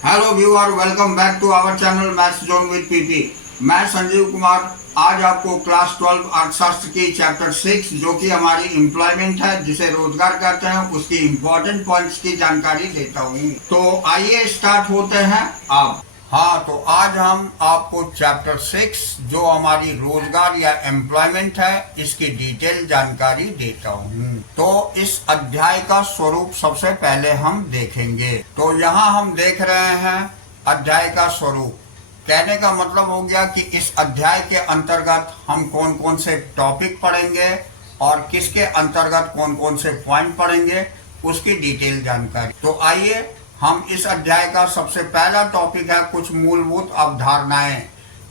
Hello viewer, welcome back to our channel maths zone with PP. मैं संजीव कुमार आज आपको class 12 अर्थशास्त्र की चैप्टर 6 जो कि हमारी एम्प्लॉयमेंट है, जिसे रोजगार कहते हैं, उसकी इम्पोर्टेंट पॉइंट्स की जानकारी देता हूँ। तो आइए स्टार्ट होते हैं अब। हाँ, तो आज हम आपको चैप्टर 6 जो हमारी रोजगार या एम्प्लॉयमेंट है इसकी डिटेल जानकारी देता हूँ। तो इस अध्याय का स्वरूप सबसे पहले हम देखेंगे। तो यहाँ हम देख रहे हैं अध्याय का स्वरूप। कहने का मतलब हो गया कि इस अध्याय के अंतर्गत हम कौन कौन से टॉपिक पढ़ेंगे और किसके अंतर्गत कौन कौन से पॉइंट पढ़ेंगे उसकी डिटेल जानकारी। तो आइए हम इस अध्याय का सबसे पहला टॉपिक है कुछ मूलभूत अवधारणाएं।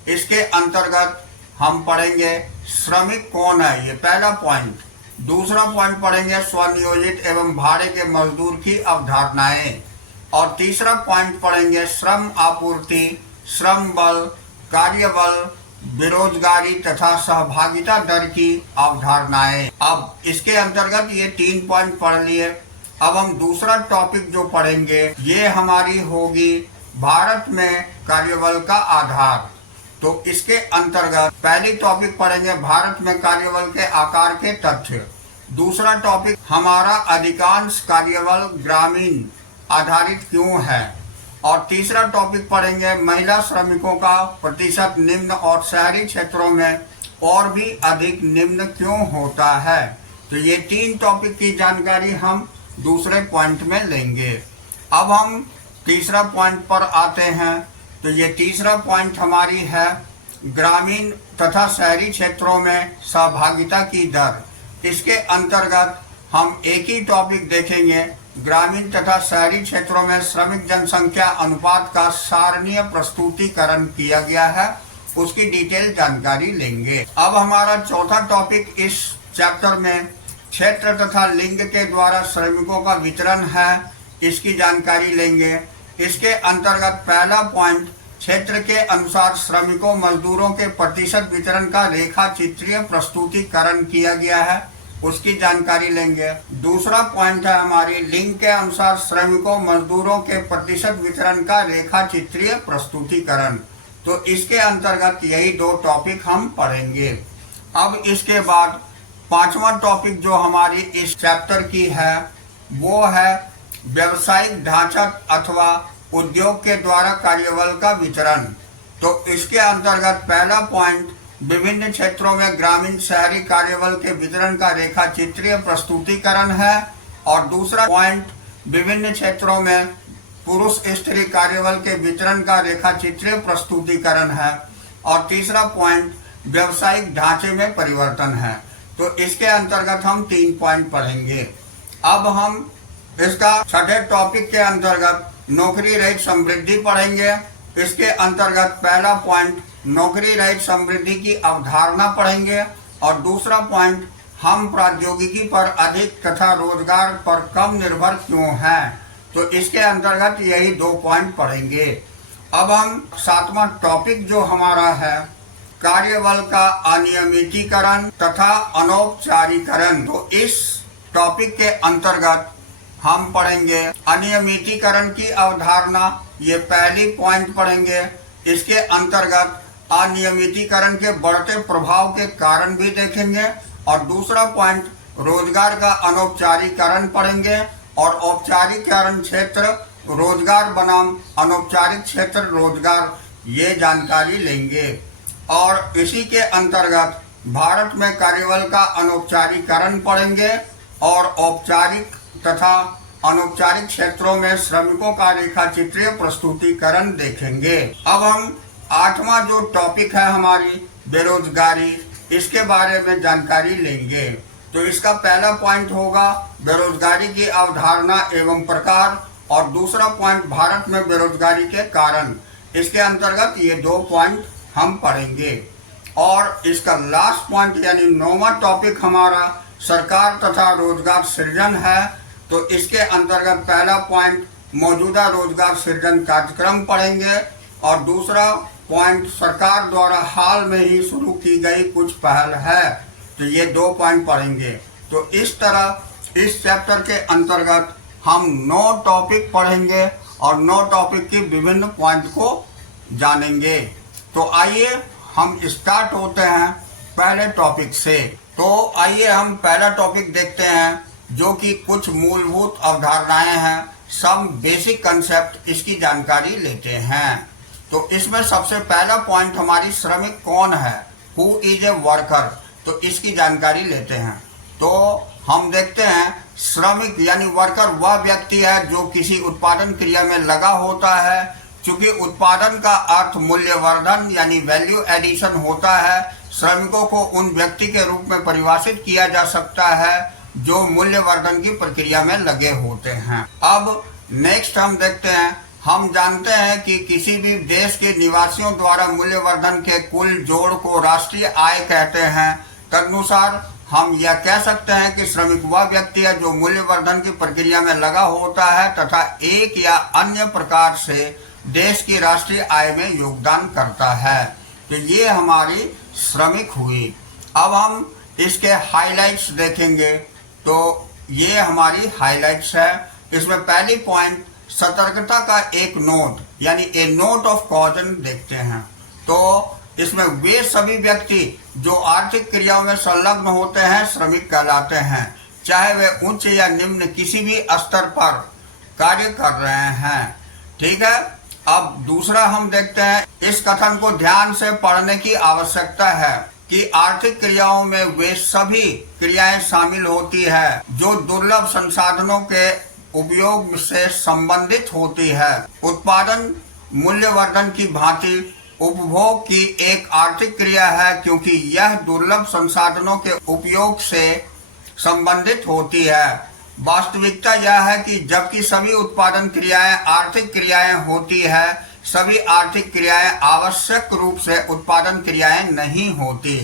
इसके अंतर्गत हम पढ़ेंगे श्रमिक कौन है, ये पहला पॉइंट। दूसरा पॉइंट पढ़ेंगे स्वनियोजित एवं भाड़े के मजदूर की अवधारणाएं। और तीसरा पॉइंट पढ़ेंगे श्रम आपूर्ति, श्रम बल, कार्यबल, बेरोजगारी तथा सहभागिता दर की अवधारणाएं। अब इसके अंतर्गत ये 3 पॉइंट पढ़ लिए। अब हम दूसरा टॉपिक जो पढ़ेंगे ये हमारी होगी भारत में कार्यबल का आधार। तो इसके अंतर्गत पहली टॉपिक पढ़ेंगे भारत में कार्यबल के आकार के तथ्य। दूसरा टॉपिक हमारा अधिकांश कार्यबल ग्रामीण आधारित क्यों है। और तीसरा टॉपिक पढ़ेंगे महिला श्रमिकों का प्रतिशत निम्न और शहरी क्षेत्रों में और भी अधिक निम्न क्यों होता है। तो ये 3 टॉपिक की जानकारी हम दूसरे पॉइंट में लेंगे। अब हम तीसरा पॉइंट पर आते हैं। तो ये तीसरा पॉइंट हमारी है ग्रामीण तथा शहरी क्षेत्रों में सहभागिता की दर। इसके अंतर्गत हम एक ही टॉपिक देखेंगे, ग्रामीण तथा शहरी क्षेत्रों में श्रमिक जनसंख्या अनुपात का सारणीय प्रस्तुतिकरण किया गया है, उसकी डिटेल जानकारी लेंगे। अब हमारा चौथा टॉपिक इस चैप्टर में क्षेत्र तथा लिंग के द्वारा श्रमिकों का वितरण है, इसकी जानकारी लेंगे। इसके अंतर्गत पहला पॉइंट क्षेत्र के अनुसार श्रमिकों मजदूरों के प्रतिशत वितरण का रेखा चित्रीय प्रस्तुतिकरण किया गया है, उसकी जानकारी लेंगे। दूसरा पॉइंट है हमारी लिंग के अनुसार श्रमिकों मजदूरों के प्रतिशत वितरण का रेखा चित्रीय प्रस्तुतिकरण। तो इसके अंतर्गत यही 2 टॉपिक हम पढ़ेंगे। अब इसके बाद 5वां टॉपिक जो हमारी इस चैप्टर की है वो है व्यवसायिक ढांचा अथवा उद्योग के द्वारा कार्यबल का वितरण। तो इसके अंतर्गत पहला पॉइंट विभिन्न क्षेत्रों में ग्रामीण शहरी कार्यबल के वितरण का रेखा चित्रीय प्रस्तुतिकरण है। और दूसरा पॉइंट विभिन्न क्षेत्रों में पुरुष स्त्री कार्यबल के वितरण का रेखा चित्रीय प्रस्तुतिकरण है। और तीसरा पॉइंट व्यवसायिक ढांचे में परिवर्तन है। तो इसके अंतर्गत हम 3 पॉइंट पढ़ेंगे। अब हम इसका छठे टॉपिक के अंतर्गत नौकरी रहित समृद्धि पढ़ेंगे। इसके अंतर्गत पहला पॉइंट नौकरी रहित समृद्धि की अवधारणा पढ़ेंगे। और दूसरा पॉइंट हम प्रौद्योगिकी पर अधिक तथा रोजगार पर कम निर्भर क्यों हैं। तो इसके अंतर्गत यही 2 पॉइंट पढ़ेंगे। अब हम 7वां टॉपिक जो हमारा है कार्यबल का अनियमितीकरण तथा अनौपचारिकरण। तो इस टॉपिक के अंतर्गत हम पढ़ेंगे अनियमितीकरण की अवधारणा, ये पहली पॉइंट पढ़ेंगे। इसके अंतर्गत अनियमितीकरण के बढ़ते प्रभाव के कारण भी देखेंगे। और दूसरा पॉइंट रोजगार का अनौपचारिकरण पढ़ेंगे। और औपचारिकरण क्षेत्र रोजगार बनाम अनौपचारिक क्षेत्र रोजगार, ये जानकारी लेंगे। और इसी के अंतर्गत भारत में कार्यबल का अनौपचारिकरण पढ़ेंगे और औपचारिक तथा अनौपचारिक क्षेत्रों में श्रमिकों का रेखा चित्रीय प्रस्तुतिकरण देखेंगे। अब हम 8वां जो टॉपिक है हमारी बेरोजगारी, इसके बारे में जानकारी लेंगे। तो इसका पहला पॉइंट होगा बेरोजगारी की अवधारणा एवं प्रकार। और दूसरा पॉइंट भारत में बेरोजगारी के कारण। इसके अंतर्गत ये 2 पॉइंट हम पढ़ेंगे। और इसका लास्ट पॉइंट यानी 9वां टॉपिक हमारा सरकार तथा रोजगार सृजन है। तो इसके अंतर्गत पहला पॉइंट मौजूदा रोजगार सृजन कार्यक्रम पढ़ेंगे। और दूसरा पॉइंट सरकार द्वारा हाल में ही शुरू की गई कुछ पहल है। तो ये 2 पॉइंट पढ़ेंगे। तो इस तरह इस चैप्टर के अंतर्गत हम 9 टॉपिक पढ़ेंगे और 9 टॉपिक की विभिन्न पॉइंट को जानेंगे। तो आइए हम स्टार्ट होते हैं पहले टॉपिक से। तो आइए हम पहला टॉपिक देखते हैं, जो कि कुछ मूलभूत अवधारणाएं हैं, सब बेसिक कंसेप्ट, इसकी जानकारी लेते हैं। तो इसमें सबसे पहला पॉइंट हमारी श्रमिक कौन है, हु इज ए वर्कर, तो इसकी जानकारी लेते हैं। तो हम देखते हैं श्रमिक यानी वर्कर वह व्यक्ति है जो किसी उत्पादन क्रिया में लगा होता है। चूंकि उत्पादन का अर्थ मूल्यवर्धन यानी वैल्यू एडिशन होता है, श्रमिकों को उन व्यक्ति के रूप में परिभाषित किया जा सकता है जो मूल्यवर्धन की प्रक्रिया में लगे होते हैं। अब नेक्स्ट हम देखते हैं, हम जानते हैं कि किसी भी देश के निवासियों द्वारा मूल्यवर्धन के कुल जोड़ को राष्ट्रीय आय कहते हैं। तदनुसार हम यह कह सकते हैं कि श्रमिक वह व्यक्ति है जो मूल्यवर्धन की प्रक्रिया में लगा होता है तथा एक या अन्य प्रकार से देश की राष्ट्रीय आय में योगदान करता है। तो ये हमारी श्रमिक हुई। अब हम इसके हाइलाइट्स देखेंगे। तो ये हमारी हाइलाइट्स है। इसमें पहली पॉइंट सतर्कता का एक नोट यानी ए नोट ऑफ कॉजन देखते हैं। तो इसमें वे सभी व्यक्ति जो आर्थिक क्रियाओं में संलग्न होते हैं श्रमिक कहलाते हैं, चाहे वे उच्च या निम्न किसी भी स्तर पर कार्य कर रहे हैं। ठीक है। अब दूसरा हम देखते हैं, इस कथन को ध्यान से पढ़ने की आवश्यकता है कि आर्थिक क्रियाओं में वे सभी क्रियाएं शामिल होती है जो दुर्लभ संसाधनों के उपयोग से संबंधित होती है। उत्पादन मूल्यवर्धन की भांति उपभोग की एक आर्थिक क्रिया है, क्योंकि यह दुर्लभ संसाधनों के उपयोग से संबंधित होती है। वास्तविकता यह है कि जबकि सभी उत्पादन क्रियाएं आर्थिक क्रियाएं होती है, सभी आर्थिक क्रियाएं आवश्यक रूप से उत्पादन क्रियाएं नहीं होती।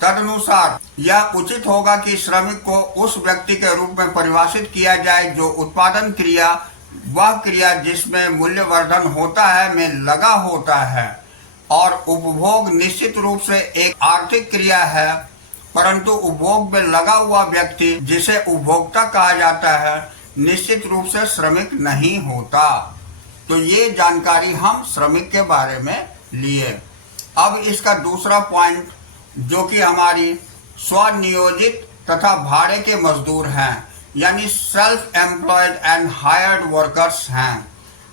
तदनुसार यह उचित होगा कि श्रमिक को उस व्यक्ति के रूप में परिभाषित किया जाए जो उत्पादन क्रिया, वह क्रिया जिसमें मूल्यवर्धन होता है, में लगा होता है। और उपभोग निश्चित रूप से एक आर्थिक क्रिया है, परंतु उपभोग में लगा हुआ व्यक्ति, जिसे उपभोक्ता कहा जाता है, निश्चित रूप से श्रमिक नहीं होता। तो ये जानकारी हम श्रमिक के बारे में लिए। अब इसका दूसरा पॉइंट, जो कि हमारी स्वनियोजित तथा भाड़े के मजदूर हैं, यानी self employed and hired workers हैं।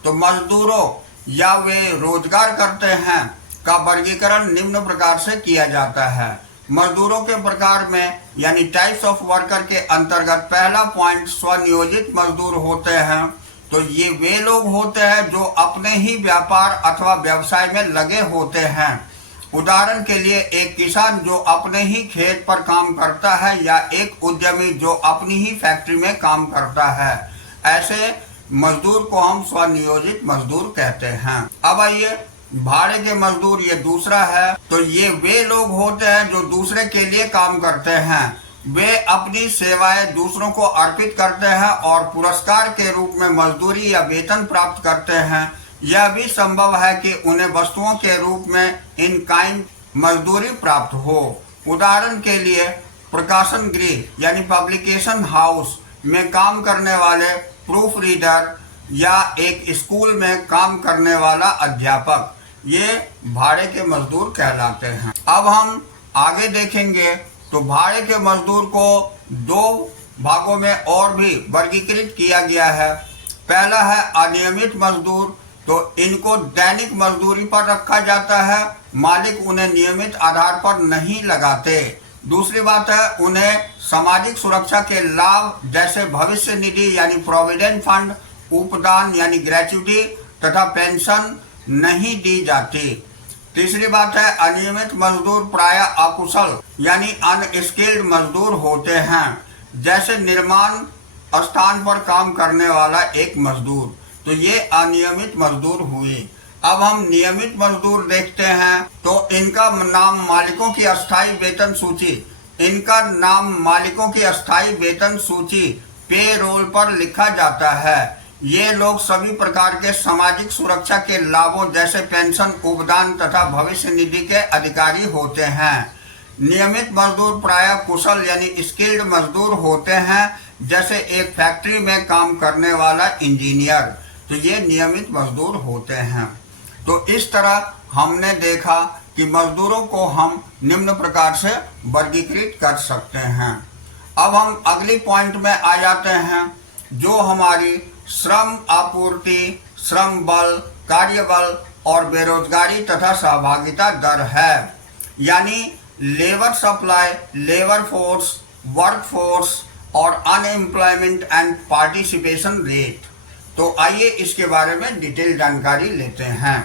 तो मजदूरों या वे रोजगार करते हैं का वर्गीकरण निम्न प्रकार से किया जाता है। मजदूरों के प्रकार में यानी टाइप्स ऑफ वर्कर के अंतर्गत पहला पॉइंट स्वनियोजित मजदूर होते हैं। तो ये वे लोग होते हैं जो अपने ही व्यापार अथवा व्यवसाय में लगे होते हैं। उदाहरण के लिए एक किसान जो अपने ही खेत पर काम करता है, या एक उद्यमी जो अपनी ही फैक्ट्री में काम करता है। ऐसे मजदूर को हम स्वनियोजित मजदूर कहते हैं। अब आइए भाड़े के मजदूर, ये दूसरा है। तो ये वे लोग होते हैं जो दूसरे के लिए काम करते हैं। वे अपनी सेवाएं दूसरों को अर्पित करते हैं और पुरस्कार के रूप में मजदूरी या वेतन प्राप्त करते हैं। यह भी संभव है कि उन्हें वस्तुओं के रूप में इन काइंड मजदूरी प्राप्त हो। उदाहरण के लिए प्रकाशन गृह यानी पब्लिकेशन हाउस में काम करने वाले प्रूफ रीडर या एक स्कूल में काम करने वाला अध्यापक, ये भाड़े के मजदूर कहलाते हैं। अब हम आगे देखेंगे। तो भाड़े के मजदूर को दो भागों में और भी वर्गीकृत किया गया है। पहला है अनियमित मजदूर। तो इनको दैनिक मजदूरी पर रखा जाता है, मालिक उन्हें नियमित आधार पर नहीं लगाते। दूसरी बात है, उन्हें सामाजिक सुरक्षा के लाभ जैसे भविष्य निधि यानी प्रोविडेंट फंड, उपदान यानी ग्रेच्युटी तथा पेंशन नहीं दी जाती। तीसरी बात है, अनियमित मजदूर प्रायः अकुशल यानी अनस्किल्ड मजदूर होते हैं, जैसे निर्माण स्थान पर काम करने वाला एक मजदूर। तो ये अनियमित मजदूर हुई। अब हम नियमित मजदूर देखते हैं। तो इनका नाम मालिकों की अस्थायी वेतन सूची, पे रोल पर लिखा जाता है। ये लोग सभी प्रकार के सामाजिक सुरक्षा के लाभों जैसे पेंशन, उपदान तथा भविष्य निधि के अधिकारी होते हैं। नियमित मजदूर प्रायः कुशल यानी स्किल्ड मजदूर होते हैं, जैसे एक फैक्ट्री में काम करने वाला इंजीनियर। तो ये नियमित मजदूर होते हैं। तो इस तरह हमने देखा कि मजदूरों को हम निम्न प्रकार से वर्गीकृत कर सकते हैं। अब हम अगली पॉइंट में आ जाते हैं, जो हमारी श्रम आपूर्ति, श्रम बल, कार्यबल और बेरोजगारी तथा सहभागिता दर है, यानी labour supply, labour force, work force और अनएम्प्लॉयमेंट एंड पार्टिसिपेशन रेट। तो आइए इसके बारे में डिटेल जानकारी लेते हैं।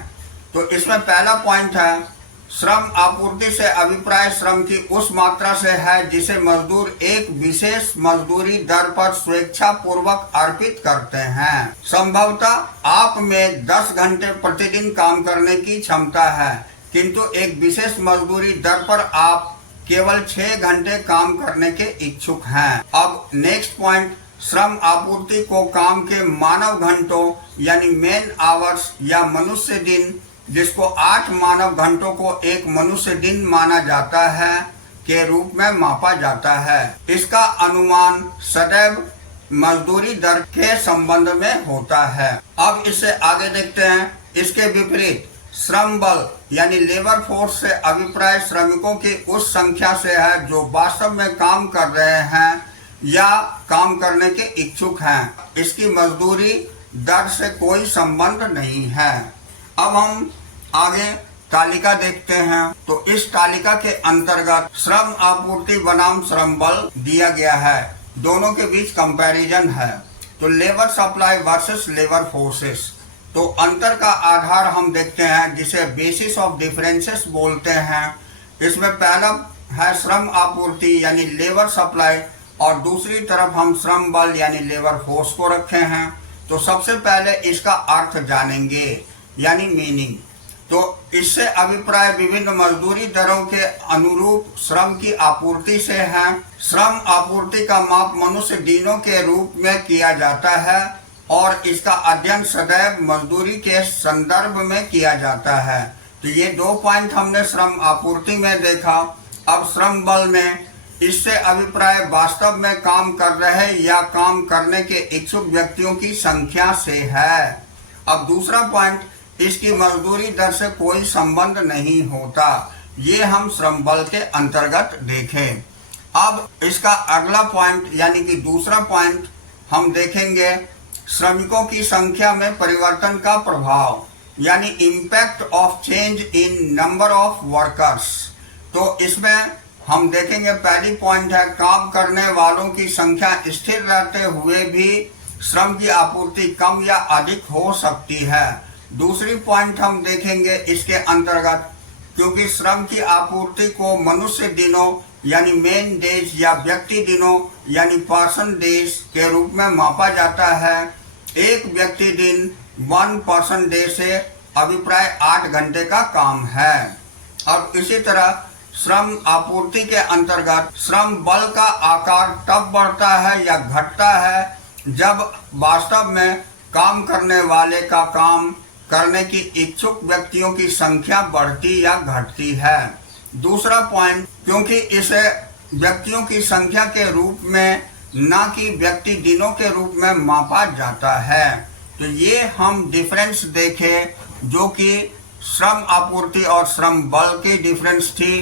तो इसमें पहला पॉइंट है, श्रम आपूर्ति से अभिप्राय श्रम की उस मात्रा से है जिसे मजदूर एक विशेष मजदूरी दर पर स्वेच्छा पूर्वक अर्पित करते हैं। संभवतः आप में 10 घंटे प्रतिदिन काम करने की क्षमता है, किंतु एक विशेष मजदूरी दर पर आप केवल 6 घंटे काम करने के इच्छुक हैं। अब नेक्स्ट पॉइंट, श्रम आपूर्ति को काम के मानव घंटों यानी मैन आवर्स या मनुष्य दिन, जिसको 8 मानव घंटों को एक मनुष्य दिन माना जाता है, के रूप में मापा जाता है। इसका अनुमान सदैव मजदूरी दर के संबंध में होता है। अब इससे आगे देखते हैं, इसके विपरीत श्रम बल यानी लेबर फोर्स से अभिप्राय श्रमिकों की उस संख्या से है जो वास्तव में काम कर रहे हैं या काम करने के इच्छुक हैं। इसकी मजदूरी दर से कोई संबंध नहीं है। अब हम आगे तालिका देखते हैं। तो इस तालिका के अंतर्गत श्रम आपूर्ति बनाम श्रम बल दिया गया है, दोनों के बीच कंपैरिजन है। तो labour supply versus labour forces, तो अंतर का आधार हम देखते हैं जिसे बेसिस ऑफ डिफरेंसेस बोलते हैं। इसमें पहला है श्रम आपूर्ति यानी लेबर सप्लाई, और दूसरी तरफ हम श्रम बल यानी लेबर फोर्स को रखे हैं। तो सबसे पहले इसका अर्थ जानेंगे यानी मीनिंग। तो इससे अभिप्राय विभिन्न मजदूरी दरों के अनुरूप श्रम की आपूर्ति से है। श्रम आपूर्ति का माप मनुष्य दिनों के रूप में किया जाता है और इसका अध्ययन सदैव मजदूरी के संदर्भ में किया जाता है। तो ये 2 पॉइंट हमने श्रम आपूर्ति में देखा। अब श्रम बल में इससे अभिप्राय वास्तव में काम कर रहे या काम करने के इच्छुक व्यक्तियों की संख्या से है। अब दूसरा पॉइंट, इसकी मजदूरी दर से कोई संबंध नहीं होता, ये हम श्रम बल के अंतर्गत देखें। अब इसका अगला पॉइंट यानी कि दूसरा पॉइंट हम देखेंगे, श्रमिकों की संख्या में परिवर्तन का प्रभाव यानी impact of change in number of workers. तो इसमें हम देखेंगे, पहली पॉइंट है काम करने वालों की संख्या स्थिर रहते हुए भी श्रम की आपूर्ति कम या अधिक हो सकती है। दूसरी पॉइंट हम देखेंगे इसके अंतर्गत, क्योंकि श्रम की आपूर्ति को मनुष्य दिनों यानी मैन डेज या व्यक्ति दिनों यानी पर्सन डेज के रूप में मापा जाता है। एक व्यक्ति दिन 1 पर्सन डे से अभिप्राय 8 घंटे का काम है। अब इसी तरह श्रम आपूर्ति के अंतर्गत श्रम बल का आकार तब बढ़ता है या घटता है जब वास्तव में काम करने वाले का काम करने की इच्छुक व्यक्तियों की संख्या बढ़ती या घटती है। दूसरा पॉइंट, क्योंकि इसे व्यक्तियों की संख्या के रूप में न कि व्यक्ति दिनों के रूप में मापा जाता है। तो ये हम डिफरेंस देखें जो कि श्रम आपूर्ति और श्रम बल की डिफरेंस थी।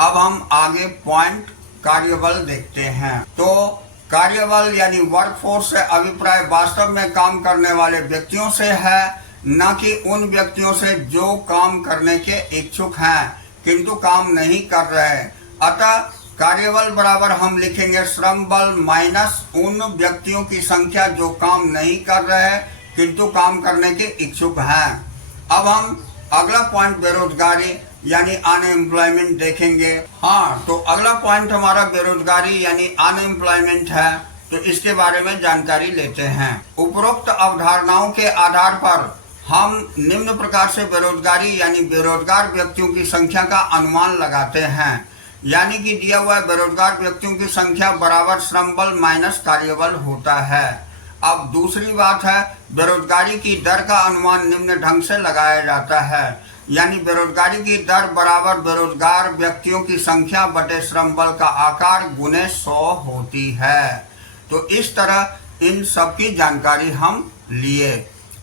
अब हम आगे पॉइंट कार्यबल देखते हैं। तो कार्यबल यानी वर्कफोर्स से अभिप्राय वास्तव में काम करने वाले व्यक्तियों से है, न कि उन व्यक्तियों से जो काम करने के इच्छुक हैं किंतु काम नहीं कर रहे। अतः कार्यबल बराबर हम लिखेंगे श्रम बल माइनस उन व्यक्तियों की संख्या जो काम नहीं कर रहे किंतु काम करने के इच्छुक हैं। अब हम अगला पॉइंट बेरोजगारी यानी अनएम्प्लॉयमेंट देखेंगे। हाँ, तो अगला पॉइंट हमारा बेरोजगारी यानी अनएम्प्लॉयमेंट है। तो इसके बारे में जानकारी लेते हैं। उपरोक्त अवधारणाओं के आधार पर हम निम्न प्रकार से बेरोजगारी यानी बेरोजगार व्यक्तियों की संख्या का अनुमान लगाते हैं, यानी कि दिया हुआ बेरोजगार व्यक्तियों की संख्या बराबर श्रम बल माइनस कार्यबल होता है। अब दूसरी बात है, बेरोजगारी की दर का अनुमान निम्न ढंग से लगाया जाता है, यानी बेरोजगारी की दर बराबर बेरोजगार व्यक्तियों की संख्या बटे श्रम बल का आकार गुने 100 होती है। तो इस तरह इन सब की जानकारी हम लिए।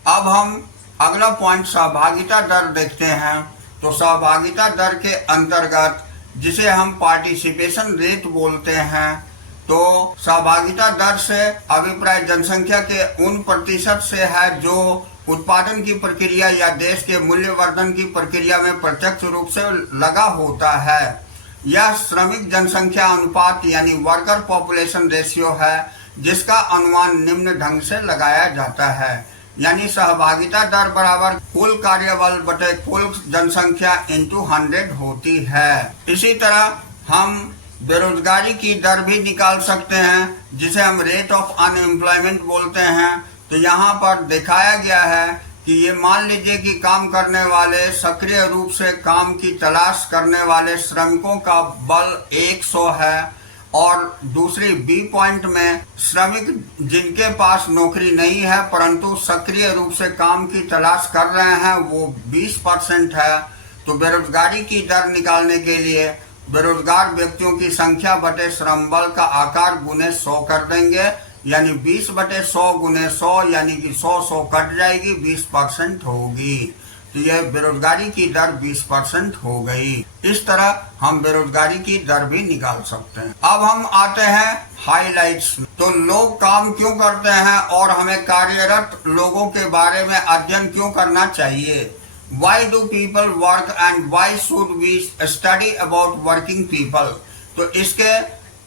अब हम अगला पॉइंट सहभागिता दर देखते हैं। तो सहभागिता दर के अंतर्गत, जिसे हम पार्टिसिपेशन रेट बोलते हैं, तो सहभागिता दर से अभिप्राय जनसंख्या के उन प्रतिशत से है जो उत्पादन की प्रक्रिया या देश के मूल्यवर्धन की प्रक्रिया में प्रत्यक्ष रूप से लगा होता है। यह श्रमिक जनसंख्या अनुपात यानी वर्कर पॉपुलेशन रेशियो है, जिसका अनुमान निम्न ढंग से लगाया जाता है, यानी सहभागिता दर बराबर कुल कार्यबल बटे कुल जनसंख्या इंटू 100 होती है। इसी तरह हम बेरोजगारी की दर भी निकाल सकते हैं, जिसे हम रेट ऑफ अनएम्प्लॉयमेंट बोलते हैं। तो यहाँ पर दिखाया गया है कि ये मान लीजिए कि काम करने वाले, सक्रिय रूप से काम की तलाश करने वाले श्रमिकों का बल 100 है, और दूसरी बी पॉइंट में श्रमिक जिनके पास नौकरी नहीं है परंतु सक्रिय रूप से काम की तलाश कर रहे हैं वो 20% है। तो बेरोजगारी की दर निकालने के लिए बेरोजगार व्यक्तियों की संख्या बटे श्रम बल का आकार गुने 100 कर देंगे, यानी 20 बटे 100 गुने 100, यानी कि 100 कट जाएगी, 20% होगी। तो यह बेरोजगारी की दर 20% हो गई। इस तरह हम बेरोजगारी की दर भी निकाल सकते हैं। अब हम आते हैं हाइलाइट्स। तो लोग काम क्यों करते हैं और हमें कार्यरत लोगों के बारे में अध्ययन क्यों करना चाहिए। Why do people work and why should we study about working people? तो इसके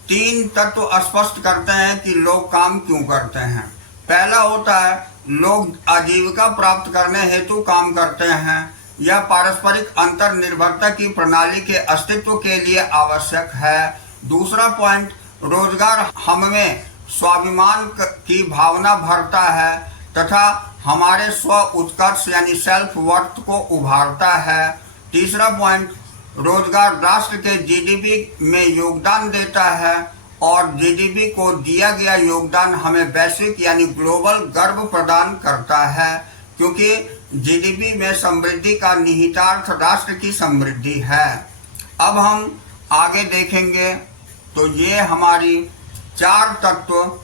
3 तत्व स्पष्ट करते हैं कि लोग काम क्यों करते हैं। पहला होता है लोग आजीविका प्राप्त करने हेतु काम करते हैं। यह पारस्परिक अंतर निर्भरता की प्रणाली के अस्तित्व के लिए आवश्यक है। दूसरा पॉइंट, रोजगार हमें स्वाभिमान की भावना भरता है तथा हमारे स्व उत्कर्ष यानी सेल्फ वर्थ को उभारता है। तीसरा पॉइंट, रोजगार राष्ट्र के जीडीपी में योगदान देता है और जीडीपी को दिया गया योगदान हमें वैश्विक यानी ग्लोबल गर्व प्रदान करता है, क्योंकि जीडीपी में समृद्धि का निहितार्थ राष्ट्र की समृद्धि है। अब हम आगे देखेंगे तो ये हमारी 4 तत्व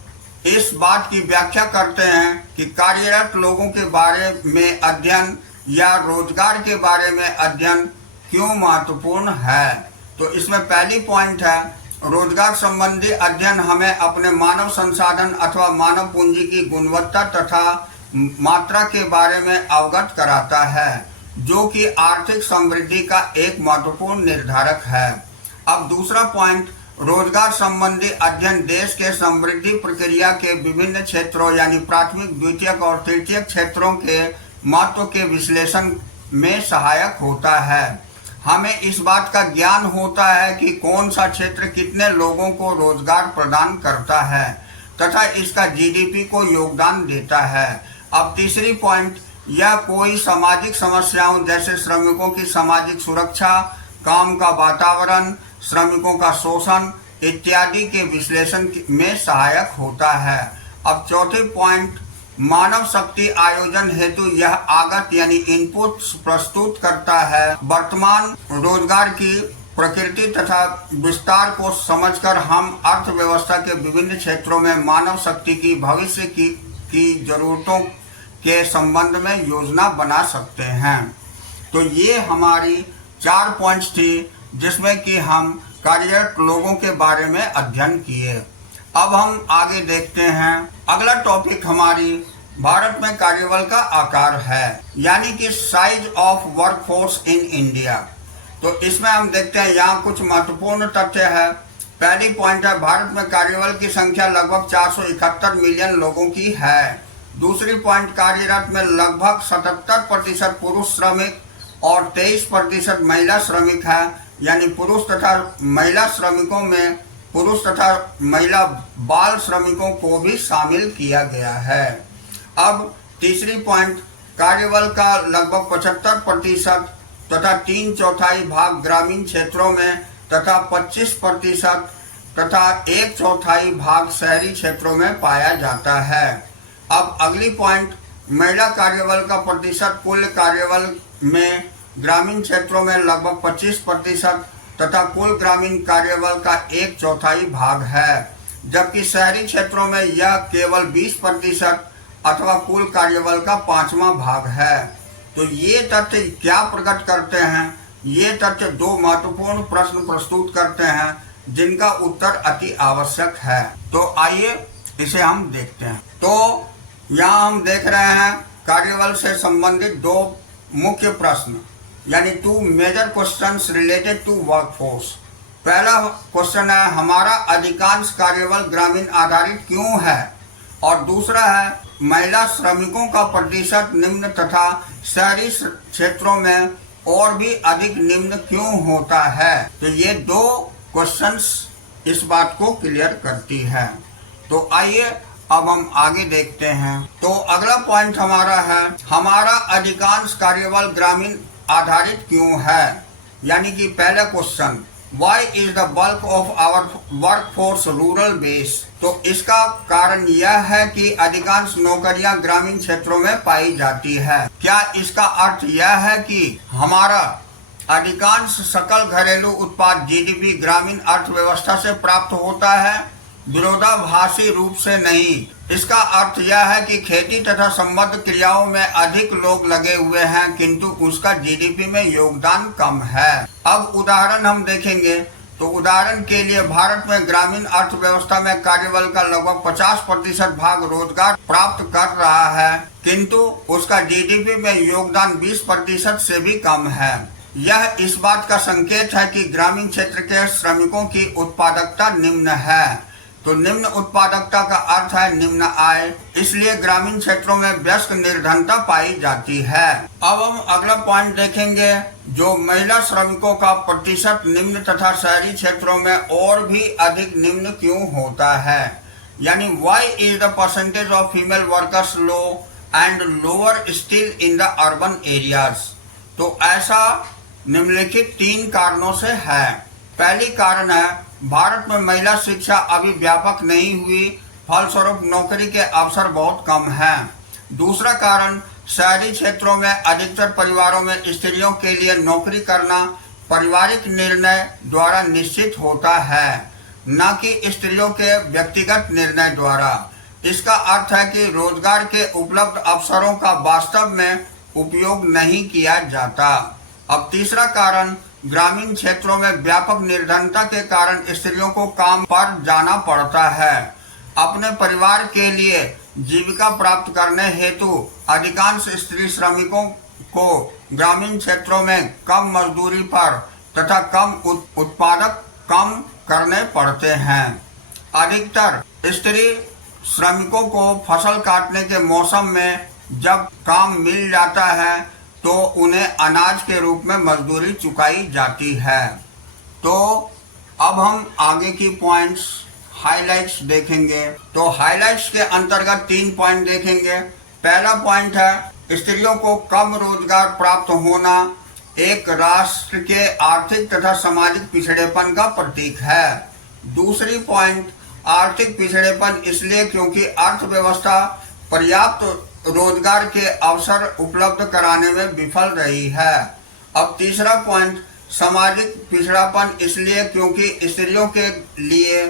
इस बात की व्याख्या करते हैं कि कार्यरत लोगों के बारे में अध्ययन या रोजगार के बारे में अध्ययन क्यों महत्वपूर्ण है। तो इसमें पहली पॉइंट है, रोजगार संबंधी अध्ययन हमें अपने मानव संसाधन अथवा मानव पूंजी की गुणवत्ता तथा मात्रा के बारे में अवगत कराता है, जो कि आर्थिक समृद्धि का एक महत्वपूर्ण निर्धारक है। अब दूसरा पॉइंट, रोजगार संबंधी अध्ययन देश के समृद्धि प्रक्रिया के विभिन्न क्षेत्रों यानी प्राथमिक, द्वितीयक और तृतीयक क्षेत्रों के महत्व के विश्लेषण में सहायक होता है। हमें इस बात का ज्ञान होता है कि कौन सा क्षेत्र कितने लोगों को रोजगार प्रदान करता है तथा इसका जीडीपी को योगदान देता है। अब तीसरी पॉइंट, यह कोई सामाजिक समस्याओं जैसे श्रमिकों की सामाजिक सुरक्षा, काम का वातावरण, श्रमिकों का शोषण इत्यादि के विश्लेषण में सहायक होता है। अब चौथे पॉइंट, मानव शक्ति आयोजन हेतु यह आगत यानी इनपुट प्रस्तुत करता है। वर्तमान रोजगार की प्रकृति तथा विस्तार को समझकर हम अर्थव्यवस्था के विभिन्न क्षेत्रों में मानव शक्ति की भविष्य की जरूरतों के संबंध में योजना बना सकते हैं। तो ये हमारी 4 पॉइंट्स थी जिसमें कि हम कार्यरत लोगों के बारे में अध्ययन किए। अब हम आगे देखते हैं। अगला टॉपिक हमारी भारत में कार्यबल का आकार है, यानी कि size of workforce in India. तो इसमें हम देखते हैं यहाँ कुछ महत्वपूर्ण तथ्य है। पहली पॉइंट है, भारत में कार्यबल की संख्या लगभग 471 मिलियन लोगों की है। दूसरी पॉइंट, कार्यरत में लगभग 77% पुरुष श्रमिक और 23% महिला श्रमिक है, यानी पुरुष तथा महिला श्रमिकों में पुरुष तथा महिला बाल श्रमिकों को भी शामिल किया गया है। अब तीसरी पॉइंट, कार्यबल का लगभग 75% तथा 3/4 भाग ग्रामीण क्षेत्रों में तथा 25% तथा 1/4 भाग शहरी क्षेत्रों में पाया जाता है। अब अगली पॉइंट, महिला कार्यबल का प्रतिशत कुल कार्यबल में ग्रामीण क्षेत्रों में लगभग 25% तथा कुल ग्रामीण कार्यबल का 1/4 भाग है, जबकि शहरी क्षेत्रों में यह केवल 20% अथवा कुल कार्यबल का 5वां भाग है। तो ये तथ्य क्या प्रकट करते हैं? ये तथ्य दो महत्वपूर्ण प्रश्न प्रस्तुत करते हैं जिनका उत्तर अति आवश्यक है। तो आइए इसे हम देखते हैं। तो यहाँ हम देख रहे हैं कार्यबल से संबंधित दो मुख्य प्रश्न, यानी 2 major questions related to workforce. पहला क्वेश्चन है, हमारा अधिकांश कार्यबल ग्रामीण आधारित क्यों है? और दूसरा है, महिला श्रमिकों का प्रतिशत निम्न तथा शहरी क्षेत्रों में और भी अधिक निम्न क्यों होता है? तो ये दो क्वेश्चंस इस बात को क्लियर करती है। तो आइए अब हम आगे देखते हैं। तो अगला पॉइंट हमारा है, हमारा अधिकांश कार्यबल ग्रामीण आधारित क्यों है? यानी कि पहला question, Why is the bulk of our workforce rural based? तो इसका कारण यह है कि अधिकांश नौकरियां ग्रामीण क्षेत्रों में पाई जाती है। क्या इसका अर्थ यह है कि हमारा अधिकांश सकल घरेलू उत्पाद जीडीपी ग्रामीण अर्थव्यवस्था से प्राप्त होता है? विरोधाभासी रूप से नहीं। इसका अर्थ यह है कि खेती तथा संबद्ध क्रियाओं में अधिक लोग लगे हुए हैं किंतु उसका जीडीपी में योगदान कम है। अब उदाहरण हम देखेंगे। तो उदाहरण के लिए भारत में ग्रामीण अर्थव्यवस्था में कार्यबल का लगभग 50% भाग रोजगार प्राप्त कर रहा है किंतु उसका जीडीपी में योगदान 20% से भी कम है। यह इस बात का संकेत है कि ग्रामीण क्षेत्र के श्रमिकों की उत्पादकता निम्न है। तो निम्न उत्पादकता का अर्थ है निम्न आय, इसलिए ग्रामीण क्षेत्रों में व्यस्क निर्धनता पाई जाती है। अब हम अगला पॉइंट देखेंगे, जो महिला श्रमिकों का प्रतिशत निम्न तथा शहरी क्षेत्रों में और भी अधिक निम्न क्यों होता है? यानी why is the percentage of female workers low and lower still in the urban areas? तो ऐसा निम्नलिखित 3 कारणों से है। पहली कारण है, भारत में महिला शिक्षा अभी व्यापक नहीं हुई, फलस्वरूप नौकरी के अवसर बहुत कम हैं। दूसरा कारण, शहरी क्षेत्रों में अधिकतर परिवारों में स्त्रियों के लिए नौकरी करना पारिवारिक निर्णय द्वारा निश्चित होता है, न कि स्त्रियों के व्यक्तिगत निर्णय द्वारा। इसका अर्थ है कि रोजगार के उपलब्ध अवसरों का वास्तव में उपयोग नहीं किया जाता। अब तीसरा कारण, ग्रामीण क्षेत्रों में व्यापक निर्धनता के कारण स्त्रियों को काम पर जाना पड़ता है। अपने परिवार के लिए जीविका प्राप्त करने हेतु अधिकांश स्त्री श्रमिकों को ग्रामीण क्षेत्रों में कम मजदूरी पर तथा कम उत्पादक कम करने पड़ते हैं। अधिकतर स्त्री श्रमिकों को फसल काटने के मौसम में जब काम मिल जाता है तो उन्हें अनाज के रूप में मजदूरी चुकाई जाती है। तो अब हम आगे की पॉइंट्स हाइलाइट्स देखेंगे। तो हाइलाइट्स के अंतर्गत 3 पॉइंट देखेंगे। पहला पॉइंट है, स्त्रियों को कम रोजगार प्राप्त होना एक राष्ट्र के आर्थिक तथा सामाजिक पिछड़ेपन का प्रतीक है। दूसरी पॉइंट, आर्थिक पिछड़ेपन इसलिए क्योंकि अर्थव्यवस्था पर्याप्त रोजगार के अवसर उपलब्ध कराने में विफल रही है। अब तीसरा पॉइंट, सामाजिक पिछड़ापन इसलिए क्योंकि स्त्रियों के लिए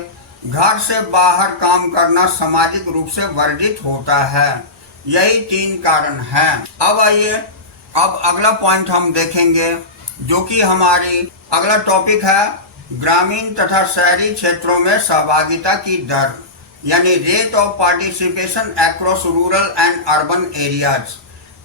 घर से बाहर काम करना सामाजिक रूप से वर्जित होता है। यही 3 कारण हैं। अब आइए अब अगला पॉइंट हम देखेंगे, जो कि हमारी अगला टॉपिक है, ग्रामीण तथा शहरी क्षेत्रों में सहभागिता की दर, यानी rate of participation across rural and urban areas.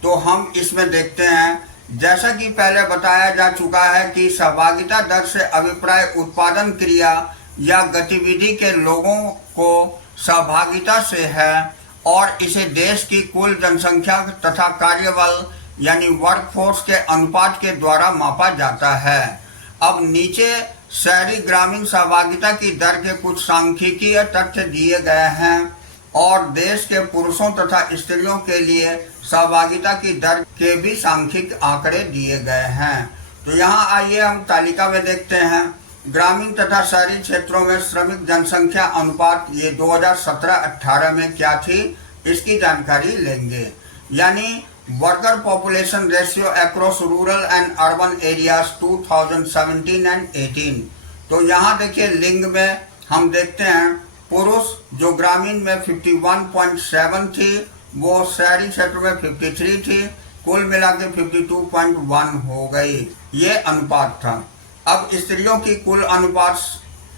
तो हम इसमें देखते हैं, जैसा कि पहले बताया जा चुका है कि सहभागिता दर से अभिप्राय उत्पादन क्रिया या गतिविधि के लोगों को सहभागिता से है और इसे देश की कुल जनसंख्या तथा कार्यबल यानी वर्कफोर्स के अनुपात के द्वारा मापा जाता है। अब नीचे शहरी ग्रामीण सहभागिता की दर के कुछ सांख्यिकीय तथ्य दिए गए हैं और देश के पुरुषों तथा स्त्रियों के लिए सहभागिता की दर के भी सांख्यिक आंकड़े दिए गए हैं। तो यहाँ आइए हम तालिका में देखते हैं। ग्रामीण तथा शहरी क्षेत्रों में श्रमिक जनसंख्या अनुपात ये 2017-18 में क्या थी, इसकी जानकारी लेंगे। यानी worker population ratio across rural and urban areas 2017 and 18। तो यहाँ देखिए लिंग में हम देखते हैं पुरुष जो ग्रामीण में 51.7 थी वो शहरी क्षेत्र में 53 थी, कुल मिला के 52.1 हो गई। ये अनुपात था। अब स्त्रियों की कुल अनुपात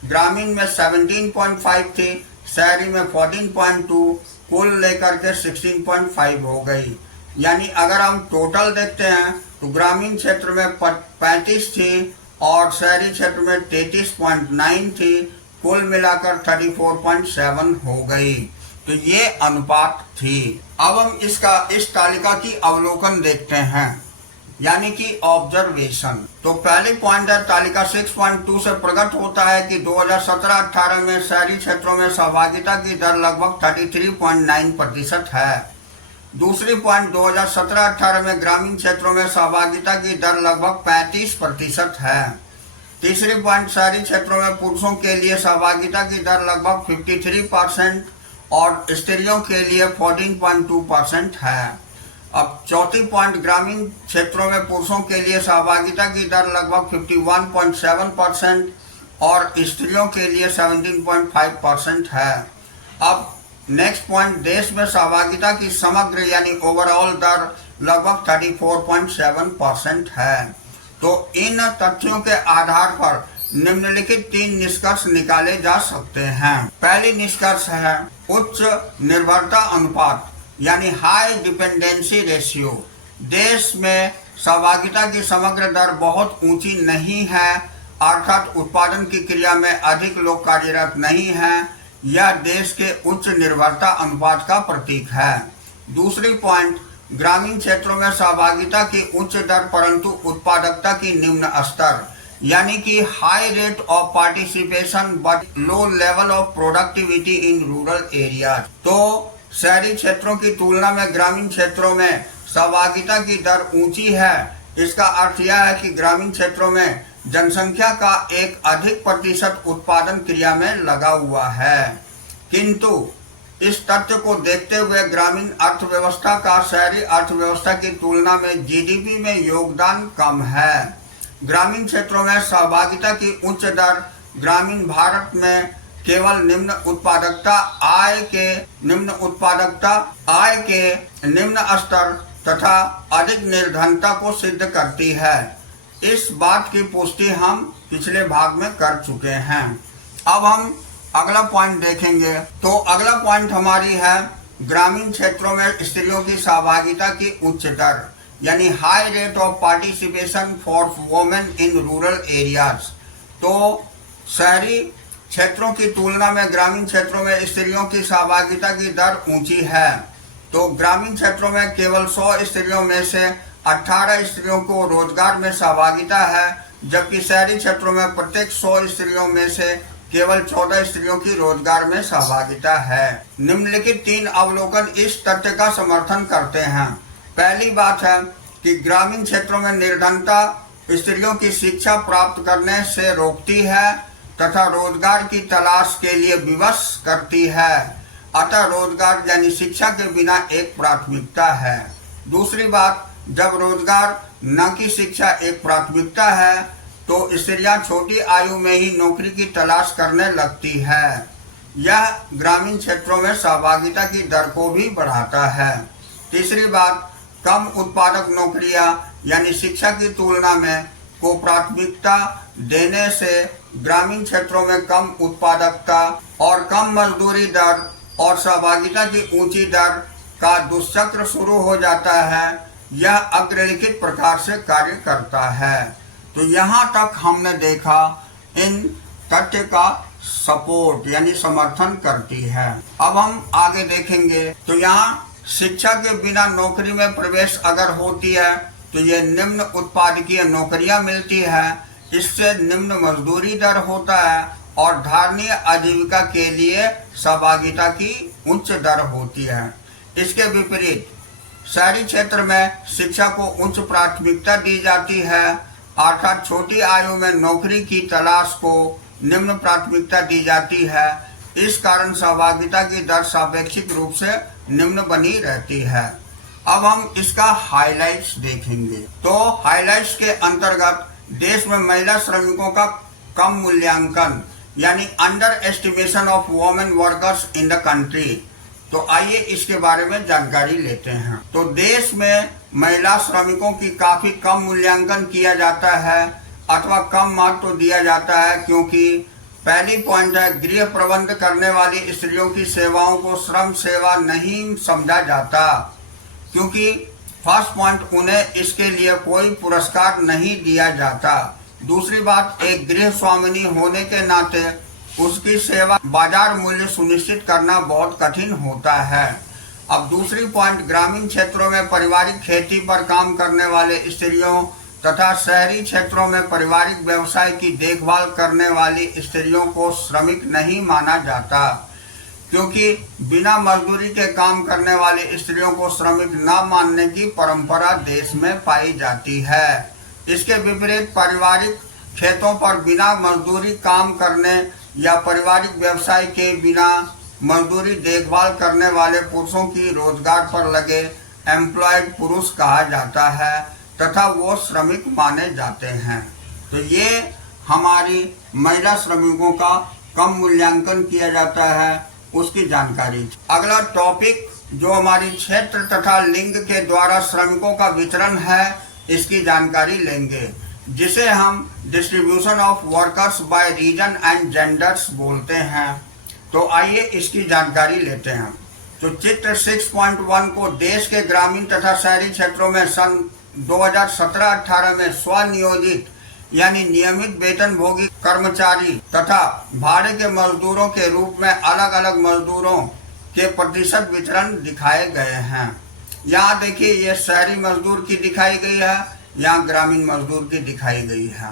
ग्रामीण में 17.5 थी, शहरी में 14.2, कुल लेकर के 16.5 हो गई। यानी अगर हम टोटल देखते हैं तो ग्रामीण क्षेत्र में 35 थी और शहरी क्षेत्र में 33.9 थी, कुल मिलाकर 34.7 हो गई। तो ये अनुपात थी। अब हम इस तालिका की अवलोकन देखते हैं, यानी कि ऑब्जर्वेशन। तो पहली पॉइंट है तालिका 6.2 से प्रकट होता है कि 2017-18 में शहरी क्षेत्रों में सहभागिता की दर लगभग 33.9% है। दूसरी पॉइंट 2017-18 में ग्रामीण क्षेत्रों में सहभागिता की दर लगभग 35% है। तीसरी पॉइंट शहरी क्षेत्रों में पुरुषों के लिए सहभागिता की दर लगभग 53% और स्त्रियों के लिए 14.2% है। अब चौथी पॉइंट ग्रामीण क्षेत्रों में पुरुषों के लिए सहभागिता की दर लगभग 51.7% और स्त्रियों के लिए 17.5% है। अब नेक्स्ट पॉइंट देश में सहभागिता की समग्र यानी ओवरऑल दर लगभग 34.7% है। तो इन तथ्यों के आधार पर निम्नलिखित 3 निष्कर्ष निकाले जा सकते हैं। पहली निष्कर्ष है उच्च निर्भरता अनुपात यानी हाई डिपेंडेंसी रेशियो। देश में सहभागिता की समग्र दर बहुत ऊंची नहीं है, अर्थात उत्पादन की क्रिया में अधिक लोग कार्यरत नहीं हैं। यह देश के उच्च निर्भरता अनुपात का प्रतीक है। दूसरी पॉइंट ग्रामीण क्षेत्रों में सहभागिता की उच्च दर परंतु उत्पादकता की निम्न स्तर, यानी कि high rate of participation but low level of productivity in rural area. तो शहरी क्षेत्रों की तुलना में ग्रामीण क्षेत्रों में सहभागिता की दर ऊंची है। इसका अर्थ यह है कि ग्रामीण क्षेत्रों में जनसंख्या का एक अधिक प्रतिशत उत्पादन क्रिया में लगा हुआ है, किंतु इस तथ्य को देखते हुए ग्रामीण अर्थव्यवस्था का शहरी अर्थव्यवस्था की तुलना में जीडीपी में योगदान कम है। ग्रामीण क्षेत्रों में सहभागिता की उच्च दर ग्रामीण भारत में केवल निम्न उत्पादकता आय के निम्न स्तर तथा अधिक निर्धनता को सिद्ध करती है। इस बात की पुष्टि हम पिछले भाग में कर चुके हैं। अब हम अगला पॉइंट देखेंगे। तो अगला पॉइंट हमारी है ग्रामीण क्षेत्रों में स्त्रियों की सहभागिता की उच्च दर यानी high rate of participation for women in rural areas. तो शहरी क्षेत्रों की तुलना में ग्रामीण क्षेत्रों में स्त्रियों की सहभागिता की दर ऊंची है। तो ग्रामीण क्षेत्रों में केवल 100 स्त्रियों में से 18 स्त्रियों को रोजगार में सहभागिता है, जबकि शहरी क्षेत्रों में प्रत्येक 100 स्त्रियों में से केवल 14 स्त्रियों की रोजगार में सहभागिता है। निम्नलिखित 3 अवलोकन इस तथ्य का समर्थन करते हैं। पहली बात है कि ग्रामीण क्षेत्रों में निर्धनता स्त्रियों की शिक्षा प्राप्त करने से रोकती है तथा रोजगार की तलाश के लिए विवश करती है। अतः रोजगार यानी शिक्षा के बिना एक प्राथमिकता है। दूसरी बात, जब रोजगार न कि शिक्षा एक प्राथमिकता है तो स्त्रियां छोटी आयु में ही नौकरी की तलाश करने लगती है। यह ग्रामीण क्षेत्रों में सहभागिता की दर को भी बढ़ाता है। तीसरी बात, कम उत्पादक नौकरियां यानी शिक्षा की तुलना में को प्राथमिकता देने से ग्रामीण क्षेत्रों में कम उत्पादकता और कम मजदूरी दर और सहभागिता की ऊंची दर का दुष्चक्र शुरू हो जाता है। यह अग्रलिखित प्रकार से कार्य करता है। तो यहाँ तक हमने देखा इन तथ्य का सपोर्ट यानी समर्थन करती है। अब हम आगे देखेंगे। तो यहाँ शिक्षा के बिना नौकरी में प्रवेश अगर होती है तो ये निम्न उत्पादकीय नौकरियां मिलती है, इससे निम्न मजदूरी दर होता है और धारणीय आजीविका के लिए सहभागिता की उच्च दर होती है। इसके विपरीत शहरी क्षेत्र में शिक्षा को उच्च प्राथमिकता दी जाती है, अर्थात छोटी आयु में नौकरी की तलाश को निम्न प्राथमिकता दी जाती है। इस कारण सहभागिता की दर सापेक्षिक रूप से निम्न बनी रहती है। अब हम इसका हाइलाइट्स देखेंगे। तो हाइलाइट्स के अंतर्गत देश में महिला श्रमिकों का कम मूल्यांकन यानी under estimation of women workers in the country. तो आइए इसके बारे में जानकारी लेते हैं। तो देश में महिला श्रमिकों की काफी कम मूल्यांकन किया जाता है अथवा कम महत्व तो दिया जाता है, क्योंकि पहली पॉइंट है गृह प्रबंध करने वाली स्त्रियों की सेवाओं को श्रम सेवा नहीं समझा जाता, क्योंकि फर्स्ट पॉइंट उन्हें इसके लिए कोई पुरस्कार नहीं दिया जाता। दूसरी बात, एक गृह स्वामिनी होने के नाते उसकी सेवा बाजार मूल्य सुनिश्चित करना बहुत कठिन होता है। अब दूसरी पॉइंट, ग्रामीण क्षेत्रों में पारिवारिक खेती पर काम करने वाले स्त्रियों तथा शहरी क्षेत्रों में पारिवारिक व्यवसाय की देखभाल करने वाली स्त्रियों को श्रमिक नहीं माना जाता, क्योंकि बिना मजदूरी के काम करने वाली स्त्रियों को श्रमिक न मानने की परंपरा देश में पाई जाती है। इसके विपरीत पारिवारिक खेतों पर बिना मजदूरी काम करने या पारिवारिक व्यवसाय के बिना मजदूरी देखभाल करने वाले पुरुषों की रोजगार पर लगे एम्प्लॉयड पुरुष कहा जाता है तथा वो श्रमिक माने जाते हैं। तो ये हमारी महिला श्रमिकों का कम मूल्यांकन किया जाता है उसकी जानकारी। अगला टॉपिक जो हमारी क्षेत्र तथा लिंग के द्वारा श्रमिकों का वितरण है इसकी जानकारी लेंगे, जिसे हम distribution of workers by region and genders बोलते हैं। तो आइए इसकी जानकारी लेते हैं। तो चित्र 6.1 को देश के ग्रामीण तथा शहरी क्षेत्रों में सन 2017-18 में स्वनियोजित यानी नियमित वेतनभोगी कर्मचारी तथा भाड़े के मजदूरों के रूप में अलग अलग मजदूरों के प्रतिशत वितरण दिखाए गए हैं। यहाँ देखिए, ये शहरी मजदूर की दिखाई गई है, यहाँ ग्रामीण मजदूर की दिखाई गई है।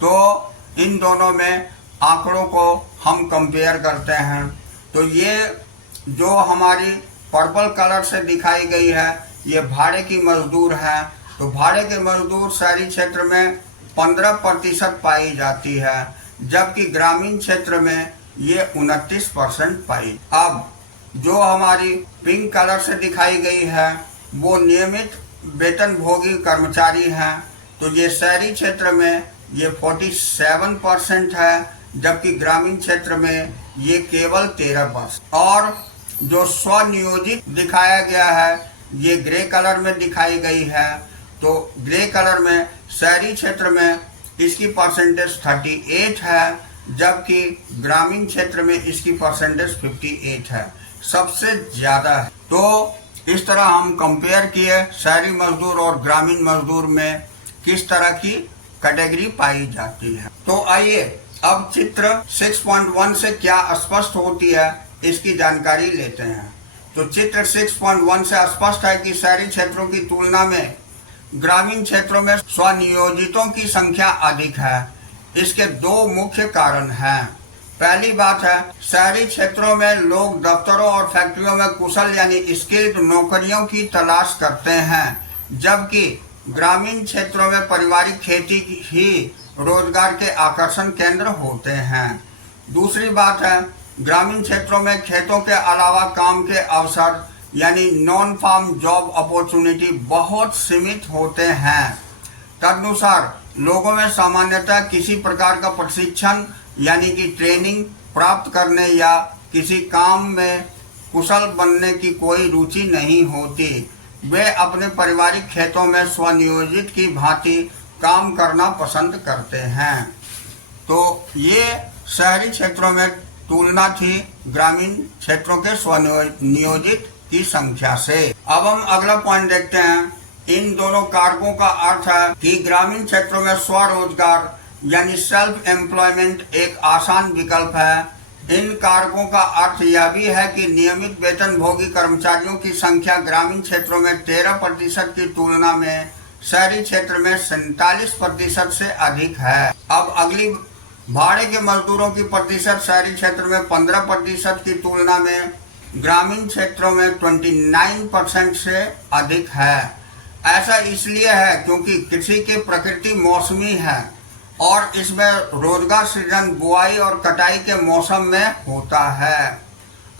तो इन दोनों में आंकड़ों को हम कंपेयर करते हैं। तो ये जो हमारी पर्पल कलर से दिखाई गई है ये भाड़े की मजदूर है। तो भाड़े के मजदूर शहरी क्षेत्र में 15% पाई जाती है, जबकि ग्रामीण क्षेत्र में ये 29% पाई। अब जो हमारी पिंक कलर से दिखाई गई है वो नियमित वेतनभोगी कर्मचारी हैं। तो ये शहरी क्षेत्र में ये 47% है, जबकि ग्रामीण क्षेत्र में ये केवल 13%। और जो स्वनियोजित दिखाया गया है ये ग्रे कलर में दिखाई गई है। तो ग्रे कलर में शहरी क्षेत्र में इसकी परसेंटेज 38 है, जबकि ग्रामीण क्षेत्र में इसकी परसेंटेज 58 है, सबसे ज्यादा है। तो इस तरह हम कंपेयर किए शहरी मजदूर और ग्रामीण मजदूर में किस तरह की कैटेगरी पाई जाती है। तो आइए अब चित्र 6.1 से क्या स्पष्ट होती है इसकी जानकारी लेते हैं। तो चित्र 6.1 से स्पष्ट है कि शहरी क्षेत्रों की तुलना में ग्रामीण क्षेत्रों में स्वनियोजितों की संख्या अधिक है। इसके दो मुख्य कारण हैं। पहली बात है, शहरी क्षेत्रों में लोग दफ्तरों और फैक्ट्रियों में कुशल यानी स्किल्ड नौकरियों की तलाश करते हैं, जबकि ग्रामीण क्षेत्रों में पारिवारिक खेती ही रोजगार के आकर्षण केंद्र होते हैं। दूसरी बात है, ग्रामीण क्षेत्रों में खेतों के अलावा काम के अवसर यानी नॉन फार्म जॉब अपॉर्चुनिटी बहुत सीमित होते हैं। तदनुसार लोगों में सामान्यतः किसी प्रकार का प्रशिक्षण यानी कि ट्रेनिंग प्राप्त करने या किसी काम में कुशल बनने की कोई रुचि नहीं होती। वे अपने पारिवारिक खेतों में स्वनियोजित की भांति काम करना पसंद करते हैं। तो ये शहरी क्षेत्रों में तुलना थी ग्रामीण क्षेत्रों के स्वनियोजित की संख्या से। अब हम अगला पॉइंट देखते हैं। इन दोनों कारकों का अर्थ है कि ग्रामीण क्षेत्रों में स्वरोजगार यानी सेल्फ एम्प्लॉयमेंट एक आसान विकल्प है। इन कारकों का अर्थ यह भी है कि नियमित वेतनभोगी कर्मचारियों की संख्या ग्रामीण क्षेत्रों में 13% की तुलना में शहरी क्षेत्र में 47% से अधिक है। अब अगली, भाड़े के मजदूरों की प्रतिशत शहरी क्षेत्र में 15% की तुलना में ग्रामीण क्षेत्रों में 29% से अधिक है। ऐसा इसलिए है क्योंकि कृषि की प्रकृति मौसमी है और इसमें रोजगार सृजन बुआई और कटाई के मौसम में होता है।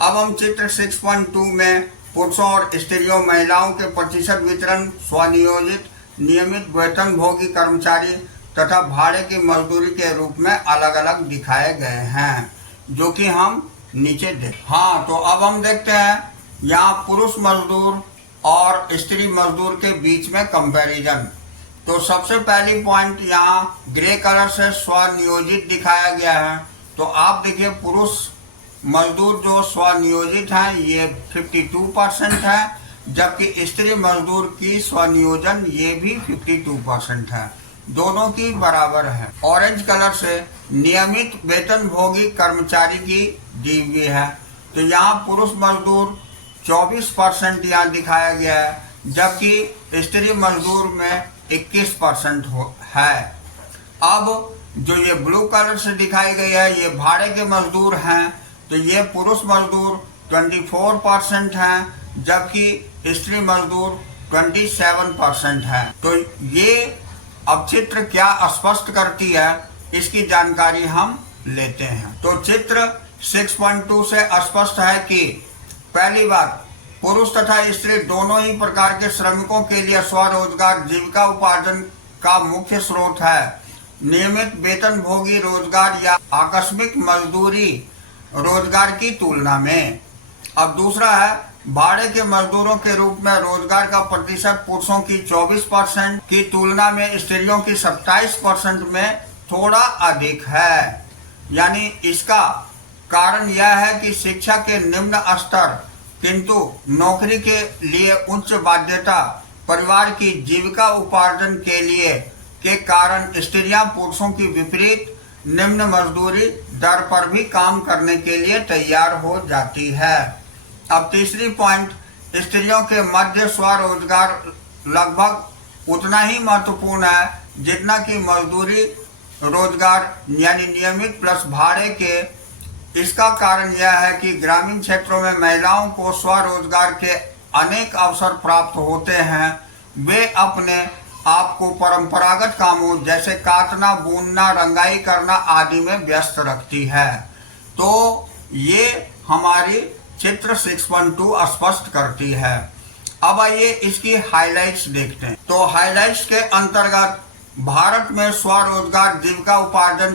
अब हम चित्र 6.2 में पुरुषों और स्त्रियों महिलाओं के प्रतिशत वितरण, स्वनियोजित, नियमित वेतनभोगी कर्मचारी तथा भाड़े की मजदूरी के रूप में अलग अलग दिखाए गए हैं, जो कि हम नीचे देख। हाँ, तो अब हम देखते हैं यहाँ पुरुष मजदूर और स्त्री मजदूर के बीच में कंपैरिजन। तो सबसे पहली पॉइंट यहाँ ग्रे कलर से स्वनियोजित दिखाया गया है। तो आप देखिए पुरुष मजदूर जो स्वनियोजित हैं ये 52% है, जबकि स्त्री मजदूर की स्वनियोजन ये भी 52% है, दोनों की बराबर है। ऑरेंज कलर से नियमित वेतनभोगी कर्मचारी की दी हुई है। तो यहाँ पुरुष मजदूर 24% यहाँ दिखाया गया है, जबकि स्त्री मजदूर में 21% है। अब जो ये ब्लू कलर से दिखाई गई है ये भाड़े के मजदूर हैं। तो ये पुरुष मजदूर 24% हैं, जबकि स्त्री मजदूर 27% है। तो ये अब चित्र क्या स्पष्ट करती है इसकी जानकारी हम लेते हैं। तो चित्र 6.2 से स्पष्ट है कि पहली बात, पुरुष तथा स्त्री दोनों ही प्रकार के श्रमिकों के लिए स्वरोजगार जीविका उपार्जन का मुख्य स्रोत है। नियमित वेतनभोगी रोजगार या आकस्मिक मजदूरी रोजगार की तुलना में। अब दूसरा है, भाड़े के मजदूरों के रूप में रोजगार का प्रतिशत पुरुषों की 24% की तुलना में स्त्रियों की 27% में थोड़ा अधिक है। यानी इसका कारण यह है कि शिक्षा के निम्न स्तर किंतु नौकरी के लिए उच्च बाध्यता, परिवार की जीविका उपार्जन के लिए के कारण स्त्रियां पुरुषों की विपरीत निम्न मजदूरी दर पर भी काम करने के लिए तैयार हो जाती है। अब तीसरी पॉइंट, स्त्रियों के मध्य स्वरोजगार लगभग उतना ही महत्वपूर्ण है जितना कि मजदूरी रोजगार यानी नियमित प्लस भाड़े के। इसका कारण यह है कि ग्रामीण क्षेत्रों में महिलाओं को स्वरोजगार के अनेक अवसर प्राप्त होते हैं। वे अपने आपको परंपरागत कामों जैसे काटना, बुनना, रंगाई करना आदि में व्यस्त रखती है। तो ये हमारी चित्र 6.2 स्पष्ट करती है। अब आइए इसकी हाइलाइट्स देखते हैं। तो हाइलाइट्स के अंतर्गत भारत में स्वरोजगार जीविका उपार्जन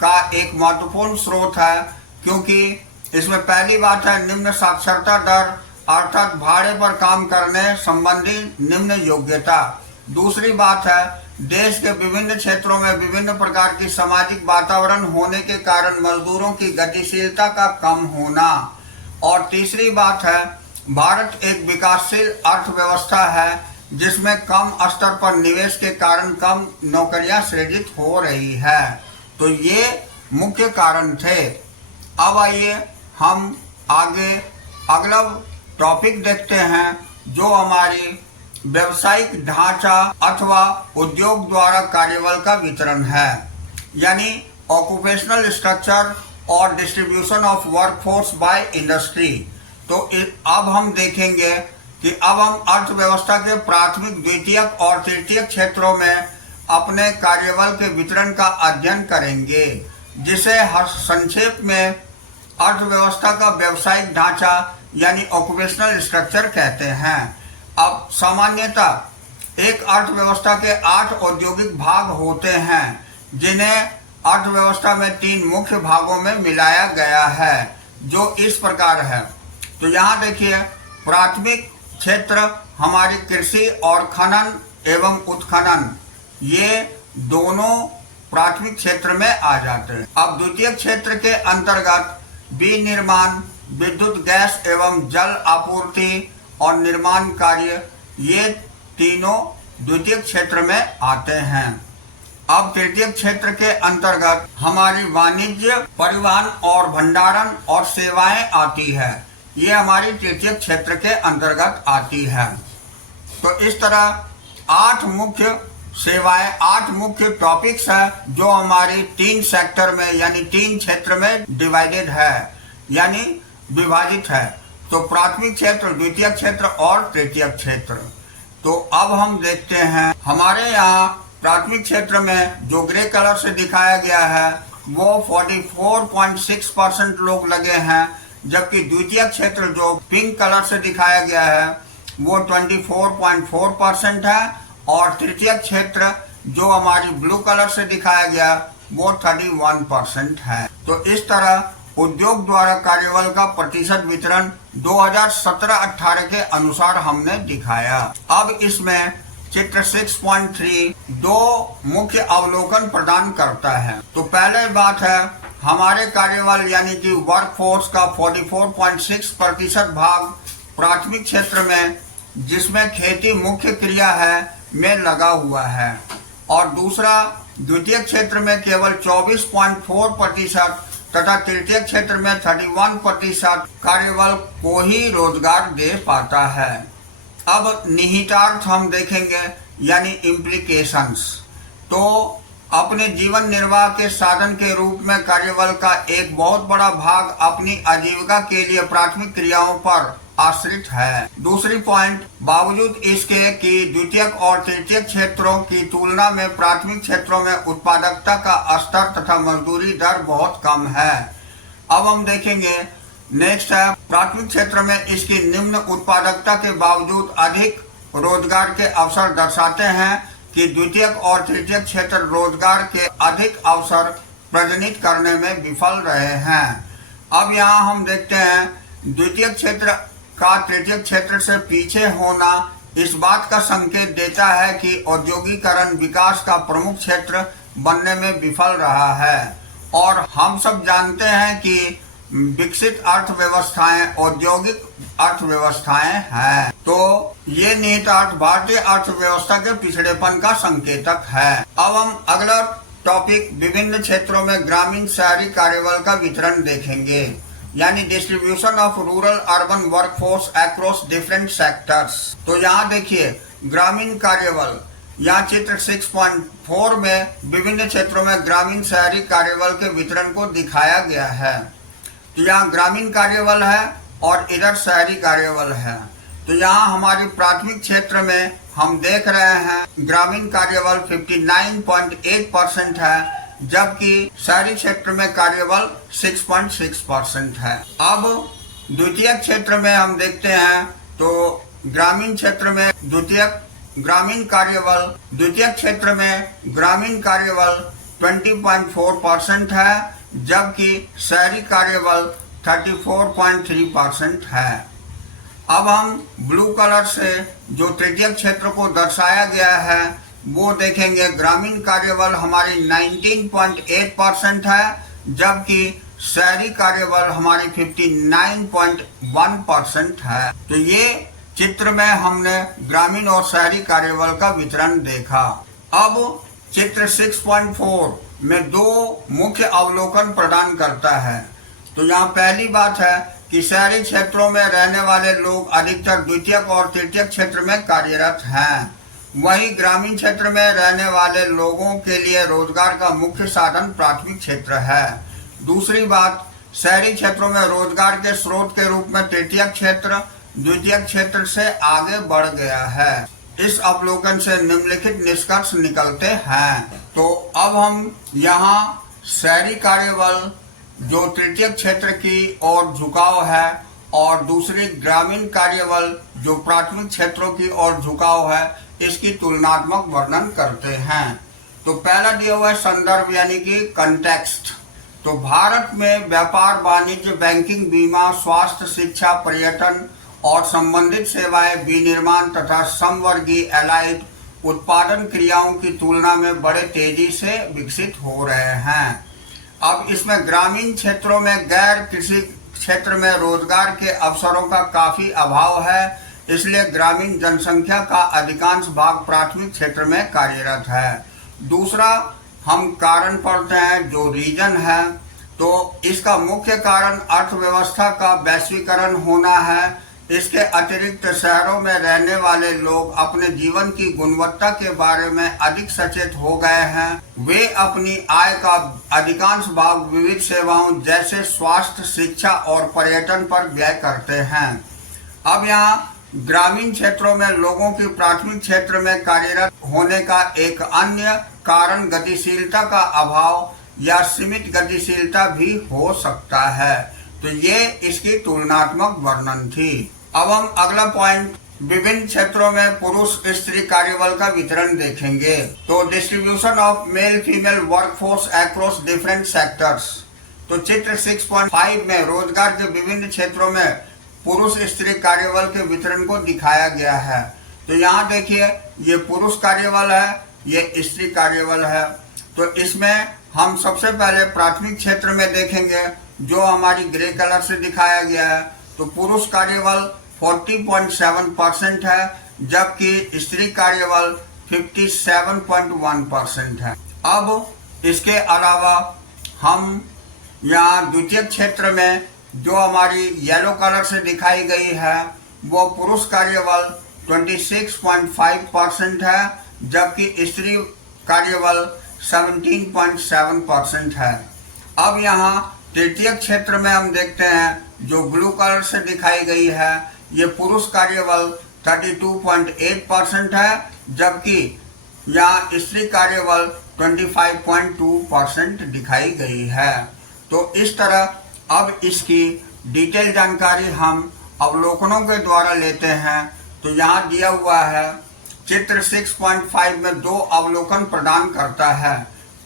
का एक महत्वपूर्ण स्रोत है, क्योंकि इसमें पहली बात है निम्न साक्षरता दर, अर्थात भाड़े पर काम करने संबंधी निम्न योग्यता। दूसरी बात है देश के विभिन्न क्षेत्रों में विभिन्न प्रकार की सामाजिक वातावरण होने के कारण मजदूरों की गतिशीलता का कम होना। और तीसरी बात है भारत एक विकासशील अर्थव्यवस्था है जिसमें कम स्तर पर निवेश के कारण कम नौकरियां सृजित हो रही है। तो ये मुख्य कारण थे। अब आइए हम आगे अगला टॉपिक देखते हैं जो हमारी व्यवसायिक ढांचा अथवा उद्योग द्वारा कार्यबल का वितरण है, यानी ऑक्यूपेशनल स्ट्रक्चर और distribution of workforce by industry. तो अब हम देखेंगे कि अब हम अर्थव्यवस्था के प्राथमिक, द्वितीयक और तृतीयक क्षेत्रों में अपने कार्यबल के वितरण का अध्ययन करेंगे, जिसे संक्षेप में अर्थव्यवस्था का व्यवसायिक ढांचा यानी ऑक्यूपेशनल स्ट्रक्चर कहते हैं। अब सामान्यतः एक अर्थव्यवस्था के 8 औद्योगिक भाग होते हैं, जिन्हें अर्थव्यवस्था में 3 मुख्य भागों में मिलाया गया है, जो इस प्रकार है। तो यहाँ देखिए, प्राथमिक क्षेत्र हमारी कृषि और खनन एवं उत्खनन, ये दोनों प्राथमिक क्षेत्र में आ जाते हैं। अब द्वितीय क्षेत्र के अंतर्गत विनिर्माण, विद्युत, गैस एवं जल आपूर्ति और निर्माण कार्य, ये तीनों द्वितीय क्षेत्र में आते हैं। अब तृतीय क्षेत्र के अंतर्गत हमारी वाणिज्य, परिवहन और भंडारण और सेवाएं आती है। ये हमारी तृतीय क्षेत्र के अंतर्गत आती है। तो इस तरह 8 मुख्य सेवाएं, 8 मुख्य टॉपिक्स हैं जो हमारी 3 सेक्टर में यानी 3 क्षेत्र में डिवाइडेड है, यानी विभाजित है। तो प्राथमिक क्षेत्र, द्वितीय क्षेत्र और तृतीय क्षेत्र। तो अब हम देखते हैं हमारे यहाँ प्राथमिक क्षेत्र में जो ग्रे कलर से दिखाया गया है वो 44.6% लोग लगे हैं, जबकि द्वितीय क्षेत्र जो पिंक कलर से दिखाया गया है वो 24.4% है, और तृतीय क्षेत्र जो हमारी ब्लू कलर से दिखाया गया वो 31% है। तो इस तरह उद्योग द्वारा कार्यबल का प्रतिशत वितरण 2017-18 के अनुसार हमने दिखाया। अब इसमें चित्र 6.3 दो मुख्य अवलोकन प्रदान करता है। तो पहले बात है, हमारे कार्यबल यानी कि वर्कफोर्स का 44.6% भाग प्राथमिक क्षेत्र में, जिसमें खेती मुख्य क्रिया है, में लगा हुआ है, और दूसरा द्वितीय क्षेत्र में केवल 24.4% तथा तृतीय क्षेत्र में 31% कार्यबल को ही रोजगार दे पाता है। अब निहितार्थ हम देखेंगे, यानी इम्प्लीकेशंस। तो अपने जीवन निर्वाह के साधन के रूप में कार्यबल का एक बहुत बड़ा भाग अपनी आजीविका के लिए प्राथमिक क्रियाओं पर आश्रित है। दूसरी पॉइंट, बावजूद इसके कि द्वितीयक और तृतीयक क्षेत्रों की तुलना में प्राथमिक क्षेत्रों में उत्पादकता का स्तर तथा मजदूरी दर बहुत कम है। अब हम देखेंगे, नेक्स्ट है, प्राथमिक क्षेत्र में इसकी निम्न उत्पादकता के बावजूद अधिक रोजगार के अवसर दर्शाते हैं कि द्वितीयक और तृतीयक क्षेत्र रोजगार के अधिक अवसर प्रजनित करने में विफल रहे हैं। अब यहाँ हम देखते हैं, द्वितीयक क्षेत्र का तृतीयक क्षेत्र से पीछे होना इस बात का संकेत देता है कि औद्योगिकरण विकास का प्रमुख क्षेत्र बनने में विफल रहा है, और हम सब जानते हैं कि विकसित अर्थव्यवस्थाएं औद्योगिक अर्थव्यवस्थाएं हैं। तो ये निहितार्थ भारतीय अर्थव्यवस्था के पिछड़ेपन का संकेतक है। अब हम अगला टॉपिक, विभिन्न क्षेत्रों में ग्रामीण शहरी कार्यबल का वितरण देखेंगे, यानी distribution of rural urban workforce across different sectors. तो यहाँ देखिए, ग्रामीण कार्यबल, यहाँ चित्र 6.4 में विभिन्न क्षेत्रों में ग्रामीण शहरी कार्यबल के वितरण को दिखाया गया है। तो यहाँ ग्रामीण कार्यबल है और इधर शहरी कार्यबल है। तो यहाँ हमारी प्राथमिक क्षेत्र में हम देख रहे हैं ग्रामीण कार्यबल 59.8% है, जबकि शहरी क्षेत्र में कार्यबल 6.6% है। अब द्वितीय क्षेत्र में हम देखते हैं, तो ग्रामीण क्षेत्र में ग्रामीण कार्यबल, द्वितीय क्षेत्र में ग्रामीण कार्यबल 20.4% है, जबकि शहरी कार्यबल 34.3% है। अब हम ब्लू कलर से जो तृतीय क्षेत्र को दर्शाया गया है वो देखेंगे। ग्रामीण कार्यबल हमारी 19.8% है, जबकि शहरी कार्यबल हमारी 59.1% है। तो ये चित्र में हमने ग्रामीण और शहरी कार्यबल का वितरण देखा। अब चित्र 6.4 में दो मुख्य अवलोकन प्रदान करता है। तो यहाँ पहली बात है कि शहरी क्षेत्रों में रहने वाले लोग अधिकतर द्वितीयक और तृतीयक क्षेत्र में कार्यरत हैं, वहीं ग्रामीण क्षेत्र में रहने वाले लोगों के लिए रोजगार का मुख्य साधन प्राथमिक क्षेत्र है। दूसरी बात, शहरी क्षेत्रों में रोजगार के स्रोत के रूप में तृतीयक क्षेत्र द्वितीयक क्षेत्र से आगे बढ़ गया है। इस अवलोकन से निम्नलिखित निष्कर्ष निकलते हैं। तो अब हम यहाँ शहरी कार्यबल जो तृतीय क्षेत्र की ओर झुकाव है और दूसरी ग्रामीण कार्यबल जो प्राथमिक क्षेत्रों की ओर झुकाव है, इसकी तुलनात्मक वर्णन करते हैं। तो पहला दिया हुआ है संदर्भ, यानी कि कंटेक्स्ट। तो भारत में व्यापार, वाणिज्य, बैंकिंग, बीमा, स्वास्थ्य, शिक्षा, पर्यटन और संबंधित सेवाएं विनिर्माण तथा समवर्गीय एलाइड उत्पादन क्रियाओं की तुलना में बड़े तेजी से विकसित हो रहे हैं। अब इसमें ग्रामीण क्षेत्रों में गैर कृषि क्षेत्र में रोजगार के अवसरों का काफी अभाव है, इसलिए ग्रामीण जनसंख्या का अधिकांश भाग प्राथमिक क्षेत्र में कार्यरत है। दूसरा हम कारण पढ़ते हैं जो रीजन है। तो इसका मुख्य कारण अर्थव्यवस्था का वैश्वीकरण होना है। इसके अतिरिक्त शहरों में रहने वाले लोग अपने जीवन की गुणवत्ता के बारे में अधिक सचेत हो गए हैं। वे अपनी आय का अधिकांश भाग विविध सेवाओं जैसे स्वास्थ्य, शिक्षा और पर्यटन पर व्यय करते हैं। अब यहाँ ग्रामीण क्षेत्रों में लोगों की प्राथमिक क्षेत्र में कार्यरत होने का एक अन्य कारण गतिशीलता का अभाव या सीमित गतिशीलता भी हो सकता है। तो ये इसकी तुलनात्मक वर्णन थी। अब हम अगला पॉइंट, विभिन्न क्षेत्रों में पुरुष स्त्री कार्यबल का वितरण देखेंगे। तो distribution of male female workforce across different sectors. तो चित्र 6.5 में रोजगार के विभिन्न क्षेत्रों में पुरुष स्त्री कार्यबल के वितरण को दिखाया गया है। तो यहाँ देखिए, ये पुरुष कार्यबल है, ये स्त्री कार्यबल है। तो इसमें हम सबसे पहले प्राथमिक क्षेत्र में देखेंगे, जो हमारी ग्रे कलर से दिखाया गया है। तो पुरुष कार्यबल 40.7% है, जबकि स्त्री कार्यबल 57.1% है। अब इसके अलावा हम यहाँ द्वितीय क्षेत्र में जो हमारी येलो कलर से दिखाई गई है, वो पुरुष कार्यबल 26.5% है, जबकि स्त्री कार्यबल 17.7% है। अब यहाँ तृतीय क्षेत्र में हम देखते हैं, जो ब्लू कलर से दिखाई गई है, ये पुरुष कार्यबल 32.8% है, जबकि यहाँ स्त्री कार्यबल 25.2% दिखाई गई है। तो इस तरह अब इसकी डिटेल जानकारी हम अवलोकनों के द्वारा लेते हैं। तो यहाँ दिया हुआ है, चित्र 6.5 में दो अवलोकन प्रदान करता है।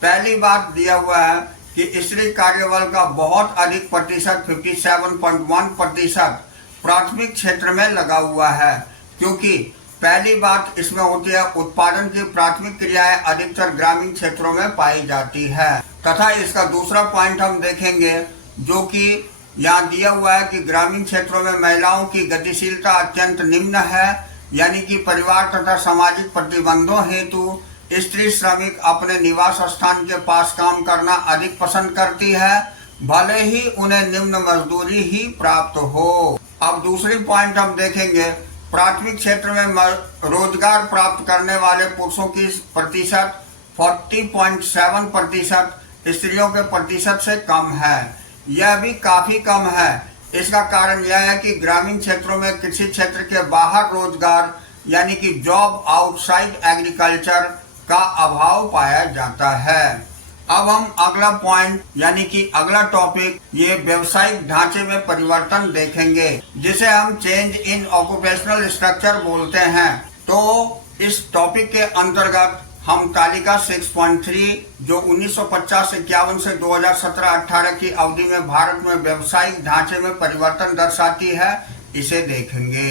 पहली बात दिया हुआ है कि स्त्री कार्यबल का बहुत अधिक प्रतिशत 57.1% प्राथमिक क्षेत्र में लगा हुआ है, क्योंकि पहली बात इसमें होती है, उत्पादन की प्राथमिक क्रियाएं अधिकतर ग्रामीण क्षेत्रों में पाई जाती है। तथा इसका दूसरा पॉइंट हम देखेंगे, जो कि यहाँ दिया हुआ है कि ग्रामीण क्षेत्रों में महिलाओं की गतिशीलता अत्यंत निम्न है, यानी कि परिवार तथा सामाजिक प्रतिबंधों हेतु स्त्री श्रमिक अपने निवास स्थान के पास काम करना अधिक पसंद करती है, भले ही उन्हें निम्न मजदूरी ही प्राप्त हो। अब दूसरी पॉइंट हम देखेंगे, प्राथमिक क्षेत्र में रोजगार प्राप्त करने वाले पुरुषों की प्रतिशत 40.7% स्त्रियों के प्रतिशत से कम है। यह भी काफी कम है। इसका कारण यह है कि ग्रामीण क्षेत्रों में कृषि क्षेत्र के बाहर रोजगार, यानी कि जॉब आउटसाइड एग्रीकल्चर का अभाव पाया जाता है। अब हम अगला पॉइंट, यानी कि अगला टॉपिक, ये व्यवसायिक ढांचे में परिवर्तन देखेंगे, जिसे हम चेंज इन ऑक्यूपेशनल स्ट्रक्चर बोलते हैं। तो इस टॉपिक के अंतर्गत हम तालिका 6.3, जो 1950-51 से 2017-18 की अवधि में भारत में व्यवसायिक ढांचे में परिवर्तन दर्शाती है, इसे देखेंगे।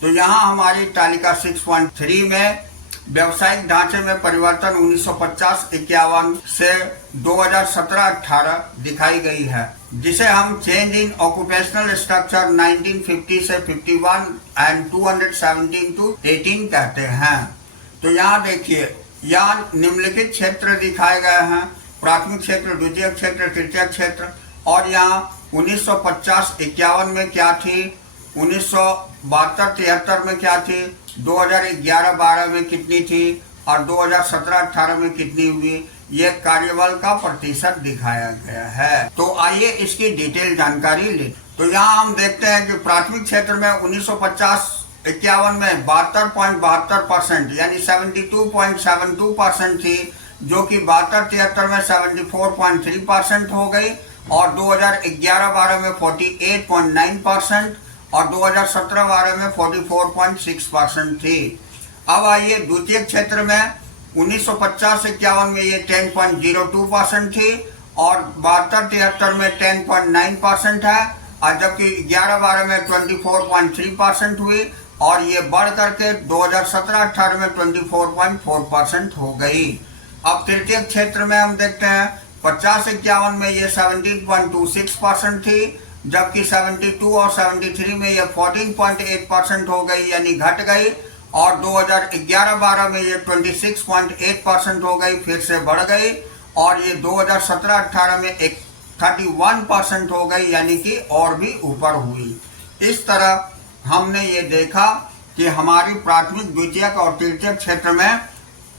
तो यहाँ हमारी तालिका 6.3 में व्यवसायिक ढांचे में परिवर्तन 1950-51 से 2017-18 दिखाई गई है, जिसे हम चेंज इन ऑक्यूपेशनल स्ट्रक्चर 1950 से 51 एंड 217 to 18 कहते हैं। तो यहाँ देखिए, यहाँ निम्नलिखित क्षेत्र दिखाए गए हैं, प्राथमिक क्षेत्र, द्वितीय क्षेत्र, तृतीय क्षेत्र। और यहाँ 1950-51 में क्या थी, 1972-73 में क्या थी, 2011-12 में कितनी थी, और 2017-18 में कितनी हुई, ये कार्यबल का प्रतिशत दिखाया गया है। तो आइए इसकी डिटेल जानकारी ले। तो यहाँ हम देखते हैं कि प्राथमिक क्षेत्र में 1950-51 में 72.72% यानी 72.72% थी, जो कि 72-73 में 74.3% हो गई, और 2011-12 में 48.9% और 2017-12 में 44.6% थी। अब आइए द्वितीय क्षेत्र में 1950-51 में ये 10.02% थी, और 72-73 में 10.9% है, और जबकि 11-12 में 24.3% हुई, और ये बढ़ करके 2017-18 में 24.4% हो गई। अब तृतीय क्षेत्र में हम देखते हैं 50-51 में ये 17.26% थी, जबकि 72 और 73 में ये 14.8% हो गई, यानी घट गई, और 2011-12 में ये 26.8% हो गई, फिर से बढ़ गई, और ये 2017-18 में 31% हो गई, यानी कि और भी ऊपर हुई। इस तरह हमने ये देखा कि हमारी प्राथमिक, द्वितीयक और तृतीयक क्षेत्र में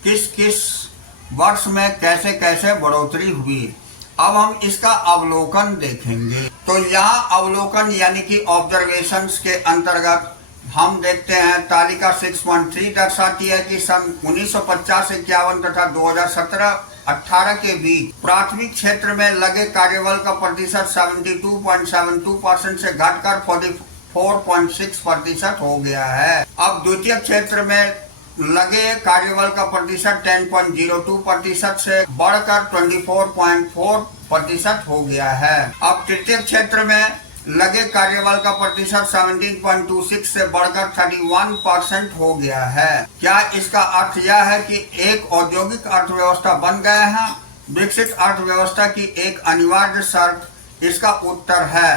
किस किस वर्ष में कैसे कैसे बढ़ोतरी हुई। अब हम इसका अवलोकन देखेंगे। तो यहाँ अवलोकन यानी कि ऑब्जर्वेशंस के अंतर्गत हम देखते हैं, तालिका 6.3 दर्शाती है कि सन 1950-51 तथा 2017-18 के बीच प्राथमिक क्षेत्र में लगे कार्यबल का प्रतिशत 72.72% से घटकर 44.6% हो गया है। अब द्वितीय क्षेत्र में लगे कार्यबल का प्रतिशत 10.02% से बढ़कर 24.4% हो गया है। अब तृतीय क्षेत्र में लगे कार्यबल का प्रतिशत 17.26 से बढ़कर 31% हो गया है। क्या इसका अर्थ यह है कि एक औद्योगिक अर्थव्यवस्था बन गए हैं? विकसित अर्थव्यवस्था की एक अनिवार्य शर्त इसका उत्तर है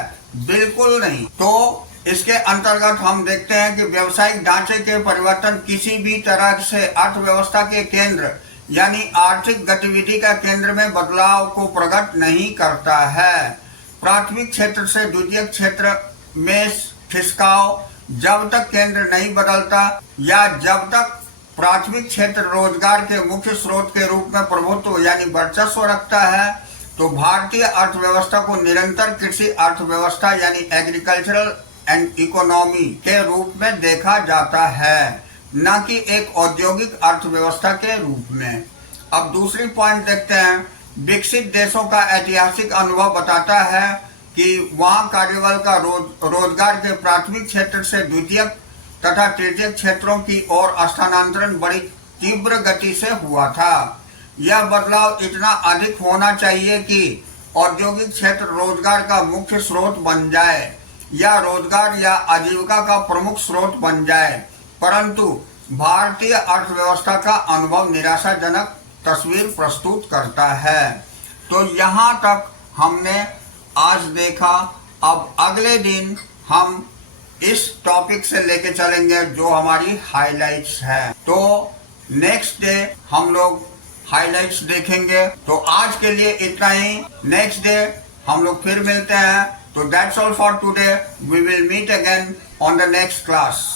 बिल्कुल नहीं। तो इसके अंतर्गत हम देखते हैं कि व्यावसायिक ढांचे के परिवर्तन किसी भी तरह से अर्थव्यवस्था के केंद्र यानी आर्थिक गतिविधि का केंद्र में बदलाव को प्रकट नहीं करता है। प्राथमिक क्षेत्र से द्वितीयक क्षेत्र में खिसकाव जब तक केंद्र नहीं बदलता या जब तक प्राथमिक क्षेत्र रोजगार के मुख्य स्रोत के रूप में प्रभुत्व यानी वर्चस्व रखता है, तो भारतीय अर्थव्यवस्था को निरंतर कृषि अर्थव्यवस्था यानी एग्रीकल्चरल एंड इकोनॉमी के रूप में देखा जाता है, न कि एक औद्योगिक अर्थव्यवस्था के रूप में। अब दूसरी पॉइंट देखते हैं। विकसित देशों का ऐतिहासिक अनुभव बताता है कि वहां कार्यबल का रोजगार के प्राथमिक क्षेत्र से द्वितीयक तथा तृतीयक क्षेत्रों की ओर स्थानांतरण बड़ी तीव्र गति से हुआ था। यह बदलाव इतना अधिक होना चाहिए कि औद्योगिक क्षेत्र रोजगार का मुख्य स्रोत बन जाए या रोजगार या आजीविका का प्रमुख स्रोत बन जाए, परंतु भारतीय अर्थव्यवस्था का अनुभव निराशाजनक तस्वीर प्रस्तुत करता है। तो यहाँ तक हमने आज देखा। अब अगले दिन हम इस टॉपिक से लेके चलेंगे जो हमारी हाइलाइट्स है। तो नेक्स्ट डे हम लोग हाइलाइट्स देखेंगे। तो आज के लिए इतना ही। नेक्स्ट डे हम लोग फिर मिलते हैं। तो that's all for today. We will meet again on the next class.